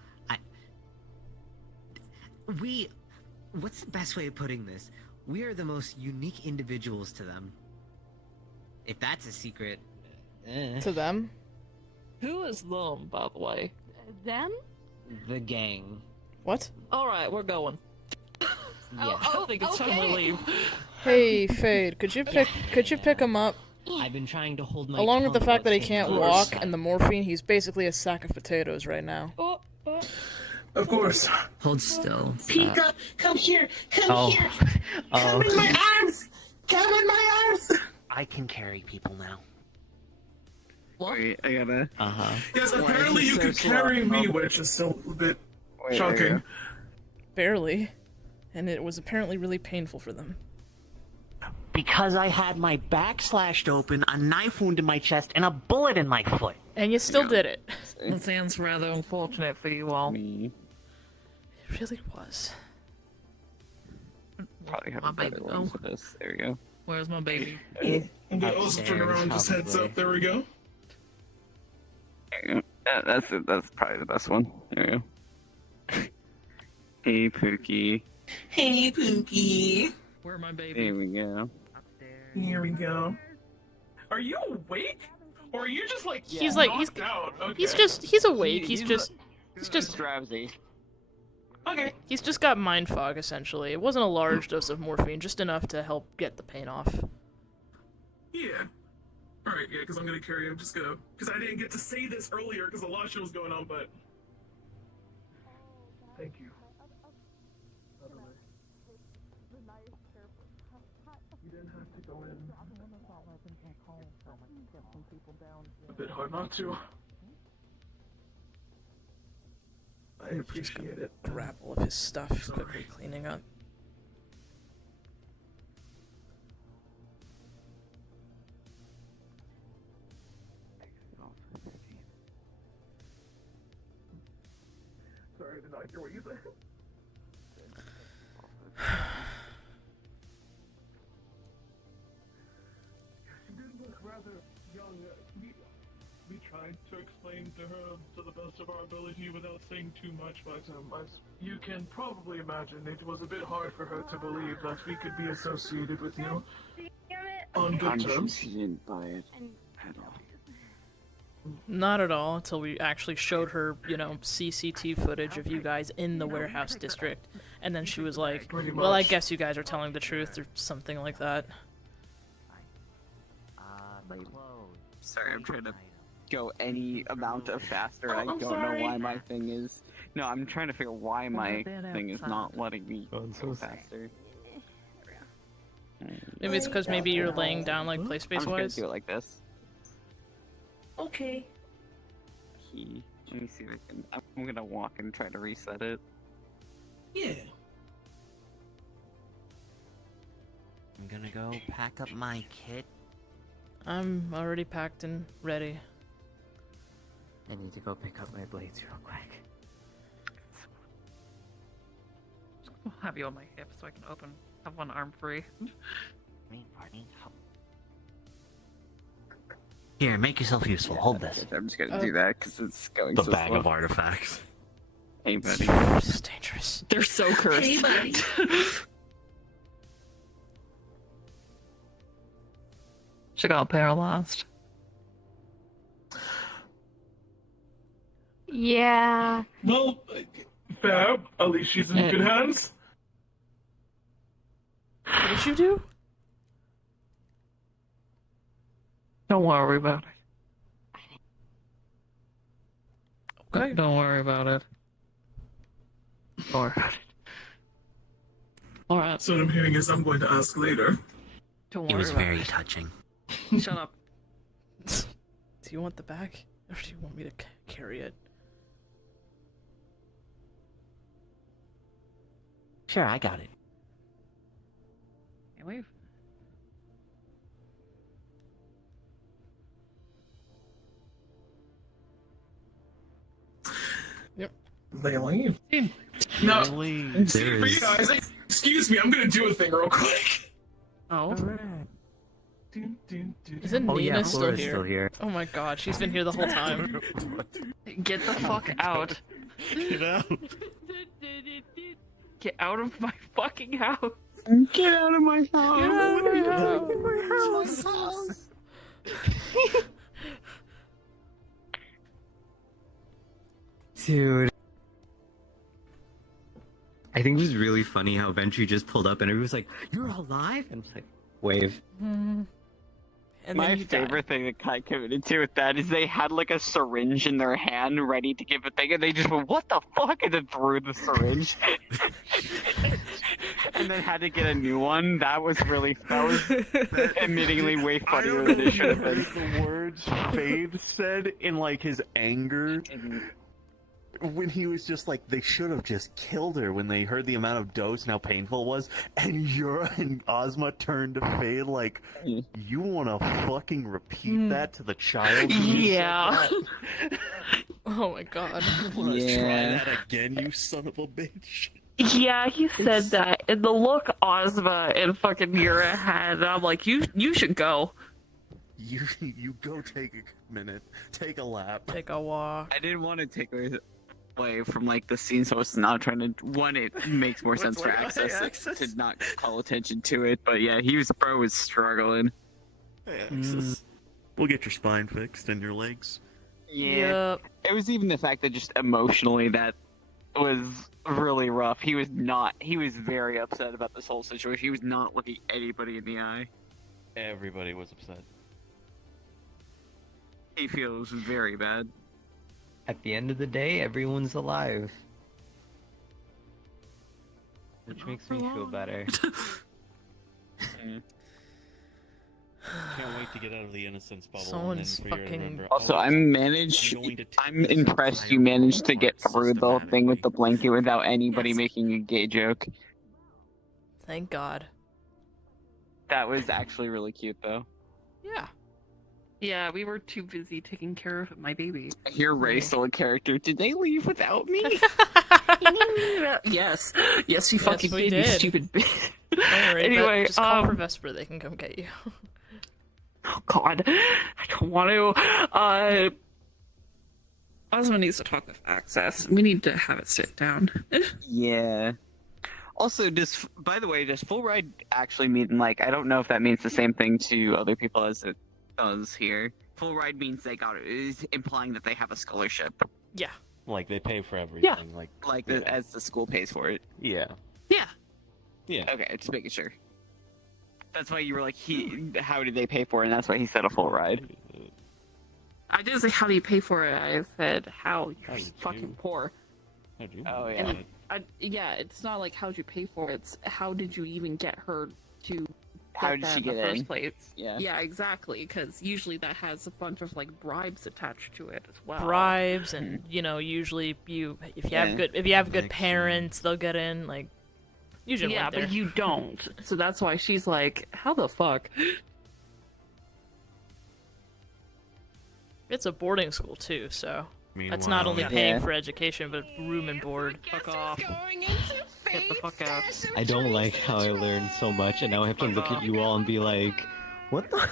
What's the best way of putting this? We are the most unique individuals to them. If that's a secret... To them? Who is them, by the way? Them? The gang. What? Alright, we're going. Yeah. I think it's time to leave. Hey, Fade, could you pick him up? I've been trying to hold my Along with the tongue fact that he about can't saying walk words. and the morphine, he's basically a sack of potatoes right now. Of course. Hold still. Pika, come here! Come Oh. here! Come in my arms! Come in my arms! I can carry people now. Wait, I gotta. Yes, Why apparently is you he can so carry slow? me, which is still a bit Wait, shocking. Barely. And it was apparently really painful for them. Because I had my back slashed open, a knife wound in my chest, and a bullet in my foot. And you still did it. That sounds rather unfortunate for you all. Me. It really was. Probably have My a better baby one go. for this. There we go. Where's my baby? I'm gonna also turn around, just heads up. There we go. There you go. That's it. That's probably the best one. There we go. Hey, Pookie. Hey, Pookie. Where's my baby? There we go. Here we go. Are you awake? Or are you just like He's like knocked out? Okay. he's awake. He's just drowsy. Okay. He's just got mind fog essentially. It wasn't a large dose of morphine, just enough to help get the pain off. Yeah. Alright, yeah, because I'm gonna carry him. Just gonna. Because I didn't get to say this earlier because a lot of shit was going on, but. Thank you. By the way. You didn't have to go in. A bit hard not to. I appreciate it. Grab all of his stuff, quickly cleaning up. sorry, I did not hear what you said. She did look rather young. We tried to explain to her to the best of our ability without saying too much, but as you can probably imagine, it was a bit hard for her to believe that we could be associated with you on good I'm sure terms. she didn't buy it at all. Not at all, until we actually showed her, CCT footage of you guys in the warehouse district. And then she was like, well, I guess you guys are telling the truth, or something like that. Sorry, I'm trying to go any amount of faster. I don't know why my thing is... No, I'm trying to figure why my thing is not letting me go faster. Maybe it's because maybe you're laying down, like, play I'm space-wise? just gonna do it like this. Okay. Key. Let me see if I can... I'm gonna walk and try to reset it. Yeah. I'm gonna go pack up my kit. I'm already packed and ready. I need to go pick up my blades real quick. I'll have you on my hip so I can have one arm free. Me, pardon? Here, make yourself useful. Hold this. I'm just gonna do that because it's going The so bag slow. of artifacts. Hey, buddy. This is dangerous. They're so cursed. Hey, buddy. She got paralyzed. Yeah. Well, Fab, at least she's in good hands. What did you do? Don't worry about it. Okay. Don't worry about it. Don't worry about it. Alright. So what I'm hearing is I'm going to ask later. Don't It worry was about very it. touching. Shut up. Do you want the bag? Or do you want me to carry it? Sure, I got it. Can we leave? Yep. They leave. No, There see, for you is- guys, excuse me, I'm gonna do a thing real quick. Oh. Isn't Nina still Flora's here? still here. Oh my god, she's been here the whole time. Get the fuck out. Get out. Get out of my fucking house. Get out of my house! Get out of my house! Dude. I think it was really funny how Ventry just pulled up and everyone was like, "You're alive?" And it's like, wave. And My then you die. favorite thing that Kai committed to with that is they had like a syringe in their hand ready to give a thing, and they just went, "What the fuck?" and then threw the syringe. And then had to get a new one. That was admittingly way funnier than it should have been. The words Fade said in like his anger when he was just like, they should have just killed her when they heard the amount of dose and how painful it was, and Yura and Ozma turned to Fade like, you want to fucking repeat that to the child? who you said Yeah. that? Oh my god. You want to try that again, you son of a bitch? Yeah, he said that. And the look Ozma and fucking Yura had, I'm like, you should go. You go take a minute, take a lap. Take a walk. I didn't want to take away from like the scene, so I was now trying to. One, it makes more sense for access to not call attention to it, but yeah, bro was struggling. We'll get your spine fixed and your legs. Yeah, it was even the fact that just emotionally that was really rough. He was very upset about this whole situation. He was not looking anybody in the eye. Everybody was upset. He feels very bad. At the end of the day, everyone's alive. Which makes me feel better. Can't wait to get out of the innocence bubble. Someone's and then for you to fucking- remember, Also, oh, I'm impressed you managed to get through the whole thing with the blanket without anybody making a gay joke. Thank god. That was actually really cute, though. Yeah. Yeah, we were too busy taking care of my baby. I hear Ray stole a character. Did they leave without me? Yes. Yes, you fucking we did, you did. stupid bitch. Don't worry, Anyway, just call for Vesper, they can come get you. Oh god. I don't want to. Ozma needs to talk with Access. We need to have it sit down. Yeah. Also, by the way, does full ride actually mean, like, I don't know if that means the same thing to other people as it does here. Full ride means they got it, is implying that they have a scholarship. Yeah. Like, they pay for everything. Like, As the school pays for it. yeah. Yeah. Yeah. Okay, just making sure. That's why you were like, how did they pay for it? And that's why he said a full ride. I didn't say how do you pay for it. I said how you're fucking poor. How'd you? Oh yeah. And yeah, it's not like how'd you pay for it. It's how did you even get her to How get did that she in get the first in? place? Yeah. Yeah, exactly. Because usually that has a bunch of like bribes attached to it as well. Bribes and usually if you have good parents, they'll get in. Like usually. Yeah, but you don't. So that's why she's like, how the fuck? It's a boarding school too, so that's not only paying for education, but room and board. Fuck off. Get the fuck out. I don't like how I learned so much, and now I have to look at you all and be like, what the?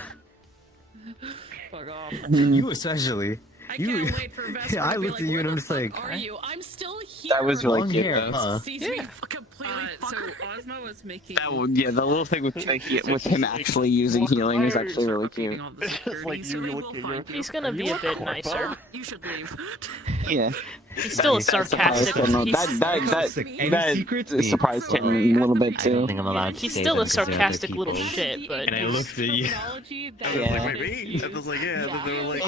Fuck off. You especially. I You. can't wait for Vesper I to be looked like, at you and "Where I'm the just like, fuck are you? I'm still here. That was really Long cute, hair, though. huh? Sees me completely So Ozma was making. Yeah, the little thing with him actually using healing is actually really cute. Like you look at your... He's gonna be a bit nicer. You should leave. Yeah. He's still a sarcastic. That surprised him a little bit too. He's still a sarcastic little shit, but And I looked at you. Yeah. He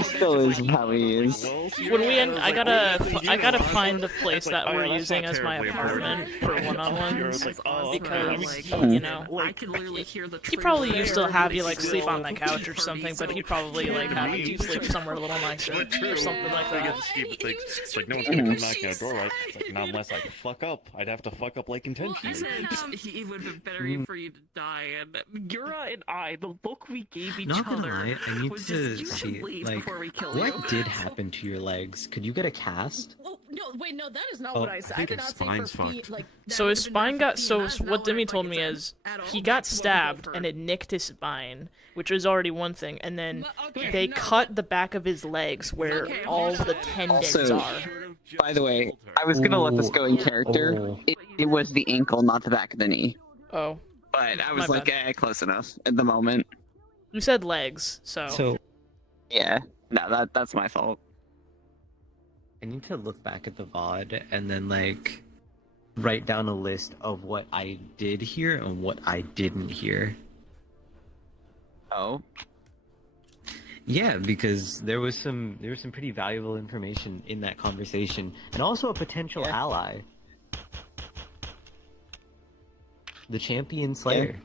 still is how he is. when we end, I gotta find the place that we're using as my apartment for one-on-ones because I can literally hear the. he probably used to have you like sleep on that couch or something, but he'd probably like have you sleep somewhere a little nicer or something like that. It's like, no one's gonna come knock on the door, right? It's like, not unless I fuck up. I'd have to fuck up, like, He intentionally. said it would have been better for you to die, and Yura and I, the look we gave each Not gonna other lie, I need was to just, you see, should leave like, before we kill you. what did happen to your legs? Could you get a cast? Oh, no, wait, no, that is not Oh, what I said. I think did his not say spine's for feet, fucked. like. So his spine got what Demi told me is he got stabbed and it nicked his spine, which is already one thing, and then they cut the back of his legs where all the tendons Also, are. by the way, I was gonna let this go in character. It was the ankle, not the back of the knee. Oh. But I was My like, bad. close enough at the moment. You said legs, so. Yeah, no, that's my fault. I need to look back at the VOD and then, like, write down a list of what I did hear and what I didn't hear. Oh? Yeah, because there was some pretty valuable information in that conversation, and also a potential ally. The Champion Slayer.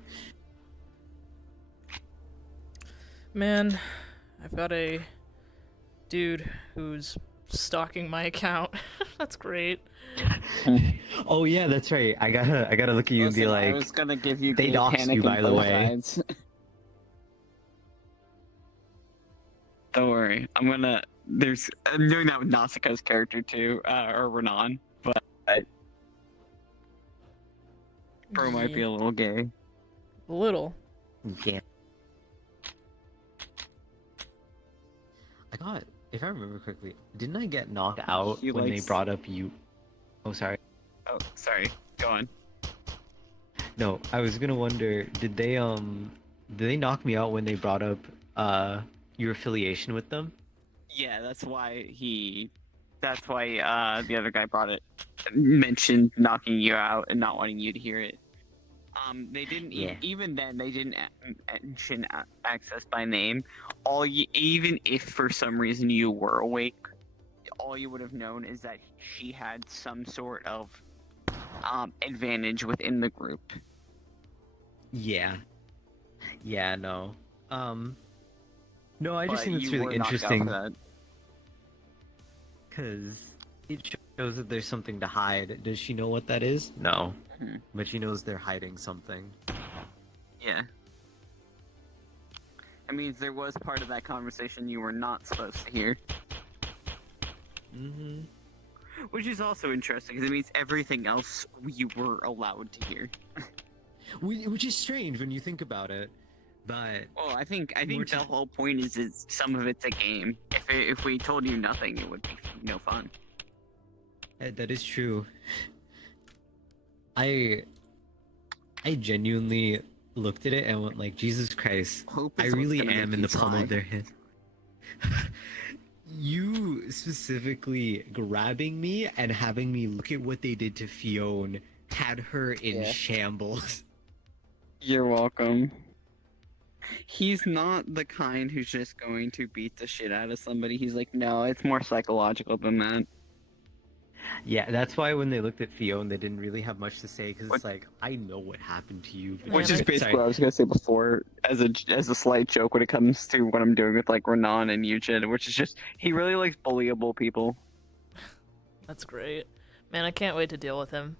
Man, I've got a dude who's stalking my account. That's great. Oh yeah, that's right. I gotta look at you and be like, I was gonna give you they gay doxed panic you, on by the both way. sides. Don't worry, I'm doing that with Nausicaa's character too, or Renan, but Bro might be a little gay. A little. Yeah. If I remember correctly, didn't I get knocked out He when likes- they brought up you? Oh, sorry. Oh, sorry. Go on. No, I was gonna wonder, did they knock me out when they brought up your affiliation with them? Yeah, that's why the other guy mentioned knocking you out and not wanting you to hear it. They didn't even then they didn't mention Access by name. Even if for some reason you were awake, all you would have known is that she had some sort of advantage within the group. Yeah. Yeah, no. No, I just But think it's you really were knocked out interesting. for that. Because it shows that there's something to hide. Does she know what that is? No. But she knows they're hiding something. Yeah. It means there was part of that conversation you were not supposed to hear. Mm-hmm. Which is also interesting, because it means everything else you were allowed to hear. Which is strange when you think about it, but... Well, I think the whole point is some of it's a game. If we told you nothing, it would be no fun. That is true. I genuinely looked at it and went like, Jesus Christ, I really am in the palm of their hand. You specifically grabbing me and having me look at what they did to Fiona had her in shambles. You're welcome. He's not the kind who's just going to beat the shit out of somebody. He's like, no, it's more psychological than that. Yeah, that's why when they looked at Fiona, they didn't really have much to say, because it's like, I know what happened to you. Which is basically what I was gonna say before, as a slight joke when it comes to what I'm doing with like Renan and Eugen, which is just he really likes bullyable people. That's great, man. I can't wait to deal with him.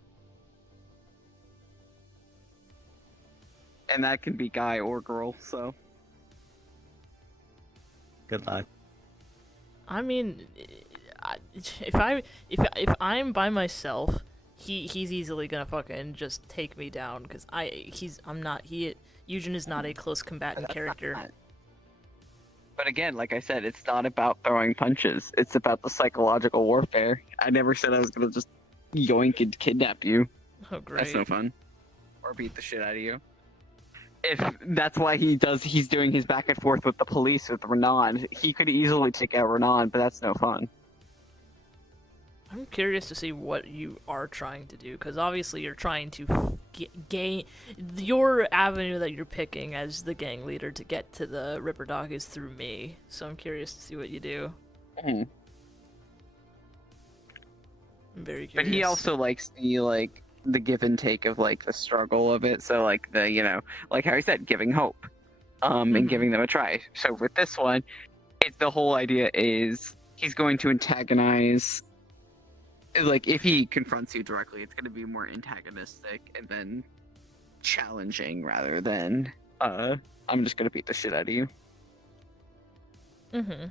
And that can be guy or girl, so. Good luck. I mean, if I'm by myself, he's easily gonna fucking just take me down, because Eugen is not a close combatant character. But again, like I said, it's not about throwing punches. It's about the psychological warfare. I never said I was gonna just yoink and kidnap you. Oh, great. That's no fun. Or beat the shit out of you. If that's why he's doing his back and forth with the police with Renan. He could easily take out Renan, but that's no fun. I'm curious to see what you are trying to do, because obviously you're trying to gain your avenue that you're picking as the gang leader to get to the Ripper Dog is through me. So I'm curious to see what you do. Mm-hmm. I'm very curious. But he also likes the give and take of like the struggle of it. So like like Harry said, giving hope, and giving them a try. So with this one, the whole idea is he's going to antagonize. Like, if he confronts you directly, it's going to be more antagonistic and then challenging rather than, I'm just going to beat the shit out of you. Mm-hmm.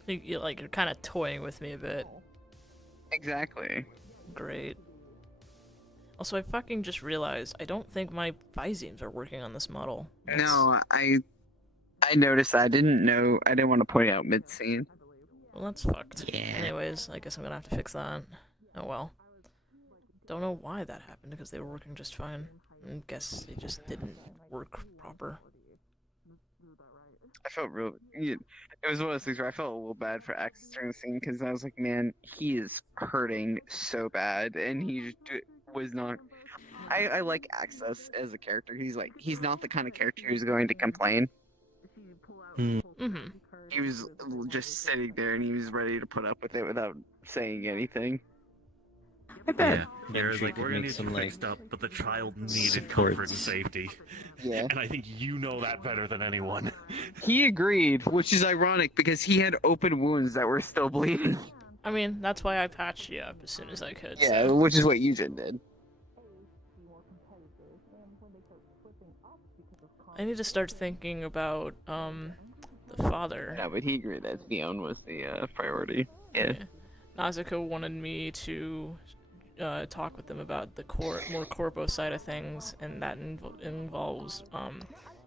I think you're kind of toying with me a bit. Exactly. Great. Also, I fucking just realized I don't think my Visemes are working on this model. No, I noticed that. I didn't want to point it out mid-scene. Well, that's fucked. Yeah. Anyways, I guess I'm gonna have to fix that. Oh well. Don't know why that happened, because they were working just fine. I guess they just didn't work proper. I felt it was one of those things where I felt a little bad for Access during the scene, because I was like, man, he is hurting so bad, and he just was not... I like Access as a character. He's not the kind of character who's going to complain. Mm-hmm. He was just sitting there and he was ready to put up with it without saying anything. I bet. Yeah, They're sure like, could we're gonna make need some, you like, fixed up, but the child needed supports. comfort and safety. Yeah. And I think you know that better than anyone. He agreed, which is ironic because he had open wounds that were still bleeding. I mean, that's why I patched you up as soon as I could. Yeah, so. which is what Eugen did. I need to start thinking about, the father. Yeah, but he agreed that Theon was the priority. Yeah. Nazuko wanted me to talk with them about the more corpo side of things, and that involves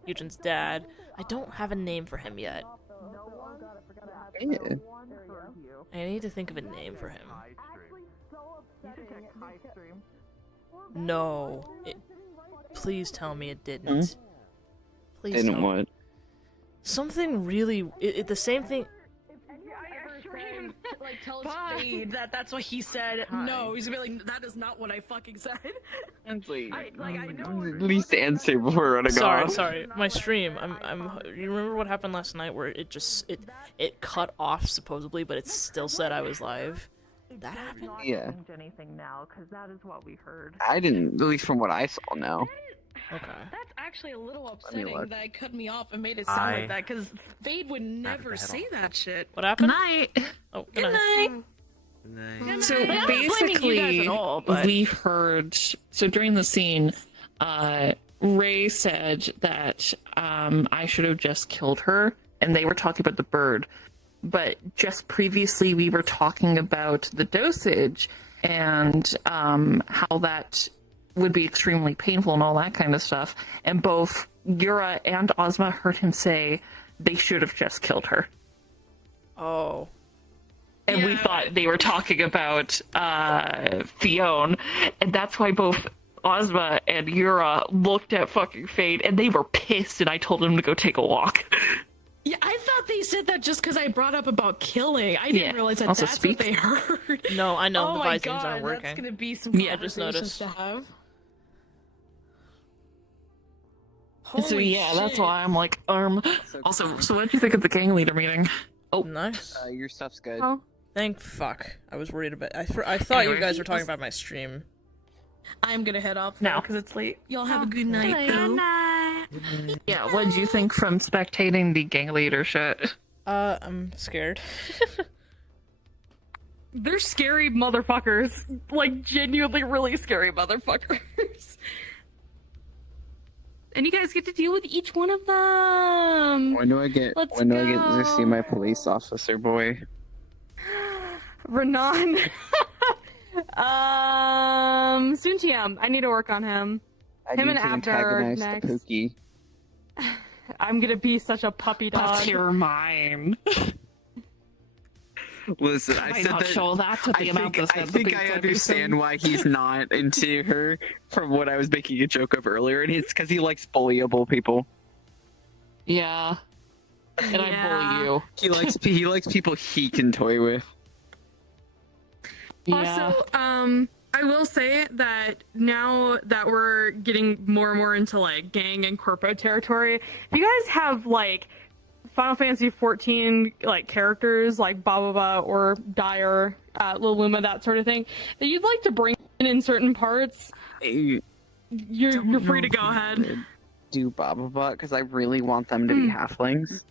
Eugen's dad. I don't have a name for him yet. Yeah. I need to think of a name for him. No. Please tell me it didn't. Please Didn't don't. what? Something really... the same thing... Like, tell Fade that that's what he said. No, he's gonna be like, that is not what I fucking said. At know. least answer before running off. Sorry. My stream. You remember what happened last night where it just it cut off supposedly, but it still said I was live. That happened. Yeah. Anything now, because that is what we heard. I didn't, at least from what I saw, no. Okay. That's actually a little look. upsetting that it cut me off and made it sound like that, because Fade would never say that shit. What happened? Night. Oh, Good night. So I'm not blaming you guys basically, at all, but... we heard. So during the scene, Ray said that I should have just killed her, and they were talking about the bird. But just previously, we were talking about the dosage and how that would be extremely painful and all that kind of stuff. And both Yura and Ozma heard him say they should have just killed her. Oh. And we thought they were talking about Fiona, and that's why both Ozma and Yura looked at fucking Fade, and they were pissed, and I told them to go take a walk. Yeah, I thought they said that just because I brought up about killing. I didn't realize that Also that's speak. what they heard. No, I know Oh the my visings God, aren't working. That's gonna be some Yeah, I just conversations noticed. to have. So Holy yeah, that's shit. why I'm like, Also, so what did you think of the gang leader meeting? Oh, nice. Your stuff's good. Oh. Thank fuck. I was worried about. I thought you Anyway, guys were talking about my stream. I'm gonna head off now because it's late. Y'all have a good night. Good night. Yeah, what did you think from spectating the gang leader shit? I'm scared. They're scary motherfuckers. Like, genuinely really scary motherfuckers. And you guys get to deal with each one of them. When do I get to see my police officer boy? Renan. Soon TM. I need to work on him. Him and Abner are antagonize next. the Pookie. I'm gonna be such a puppy dog. That's your mine. Listen, I I said not that. show that to the amount of I think I understand why he's not into her from what I was making a joke of earlier, and it's because he likes bullyable people. Yeah. And I bully you. He likes people he can toy with. Yeah. Also, I will say that now that we're getting more and more into like gang and corpo territory, if you guys have like Final Fantasy 14 like characters like Baba or Dyer, Lil Luma, that sort of thing, that you'd like to bring in certain parts, you're free to go ahead. Do Baba because I really want them to be halflings.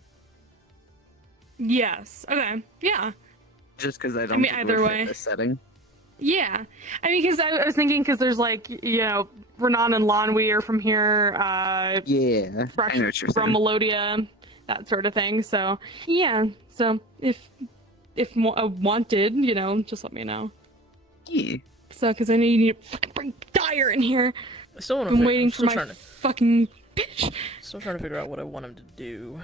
Yes. Okay. Yeah. Just because I don't. I mean, think either we're way. fit this setting. Yeah. I mean, because I was thinking, because there's like, you know, Renan and Lanwi are from here. Yeah. Fresh I know what you're from saying. Melodia, that sort of thing. So yeah. So if wanted, you know, just let me know. Yeah. So because I know you need to fucking bring Dyer in here. I still want I'm to. waiting for my fucking bitch. Still trying to figure out what I want him to do.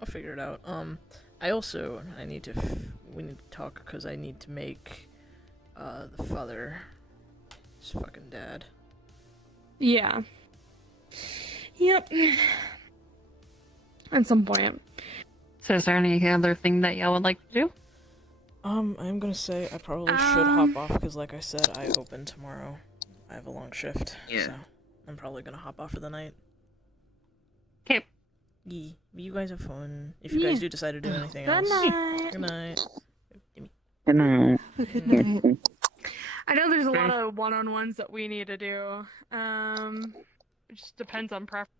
I'll figure it out. I need to. We need to talk because I need to make the father his fucking dad. Yeah. Yep. At some point. So is there any other thing that y'all would like to do? I'm gonna say I probably should hop off because, like I said, I open tomorrow. I have a long shift. Yeah. So I'm probably gonna hop off for the night. Okay. Yeah. You guys have fun. If you guys do decide to do anything else. Good night. Good night. I know there's a lot of one-on-ones that we need to do. It just depends on preference.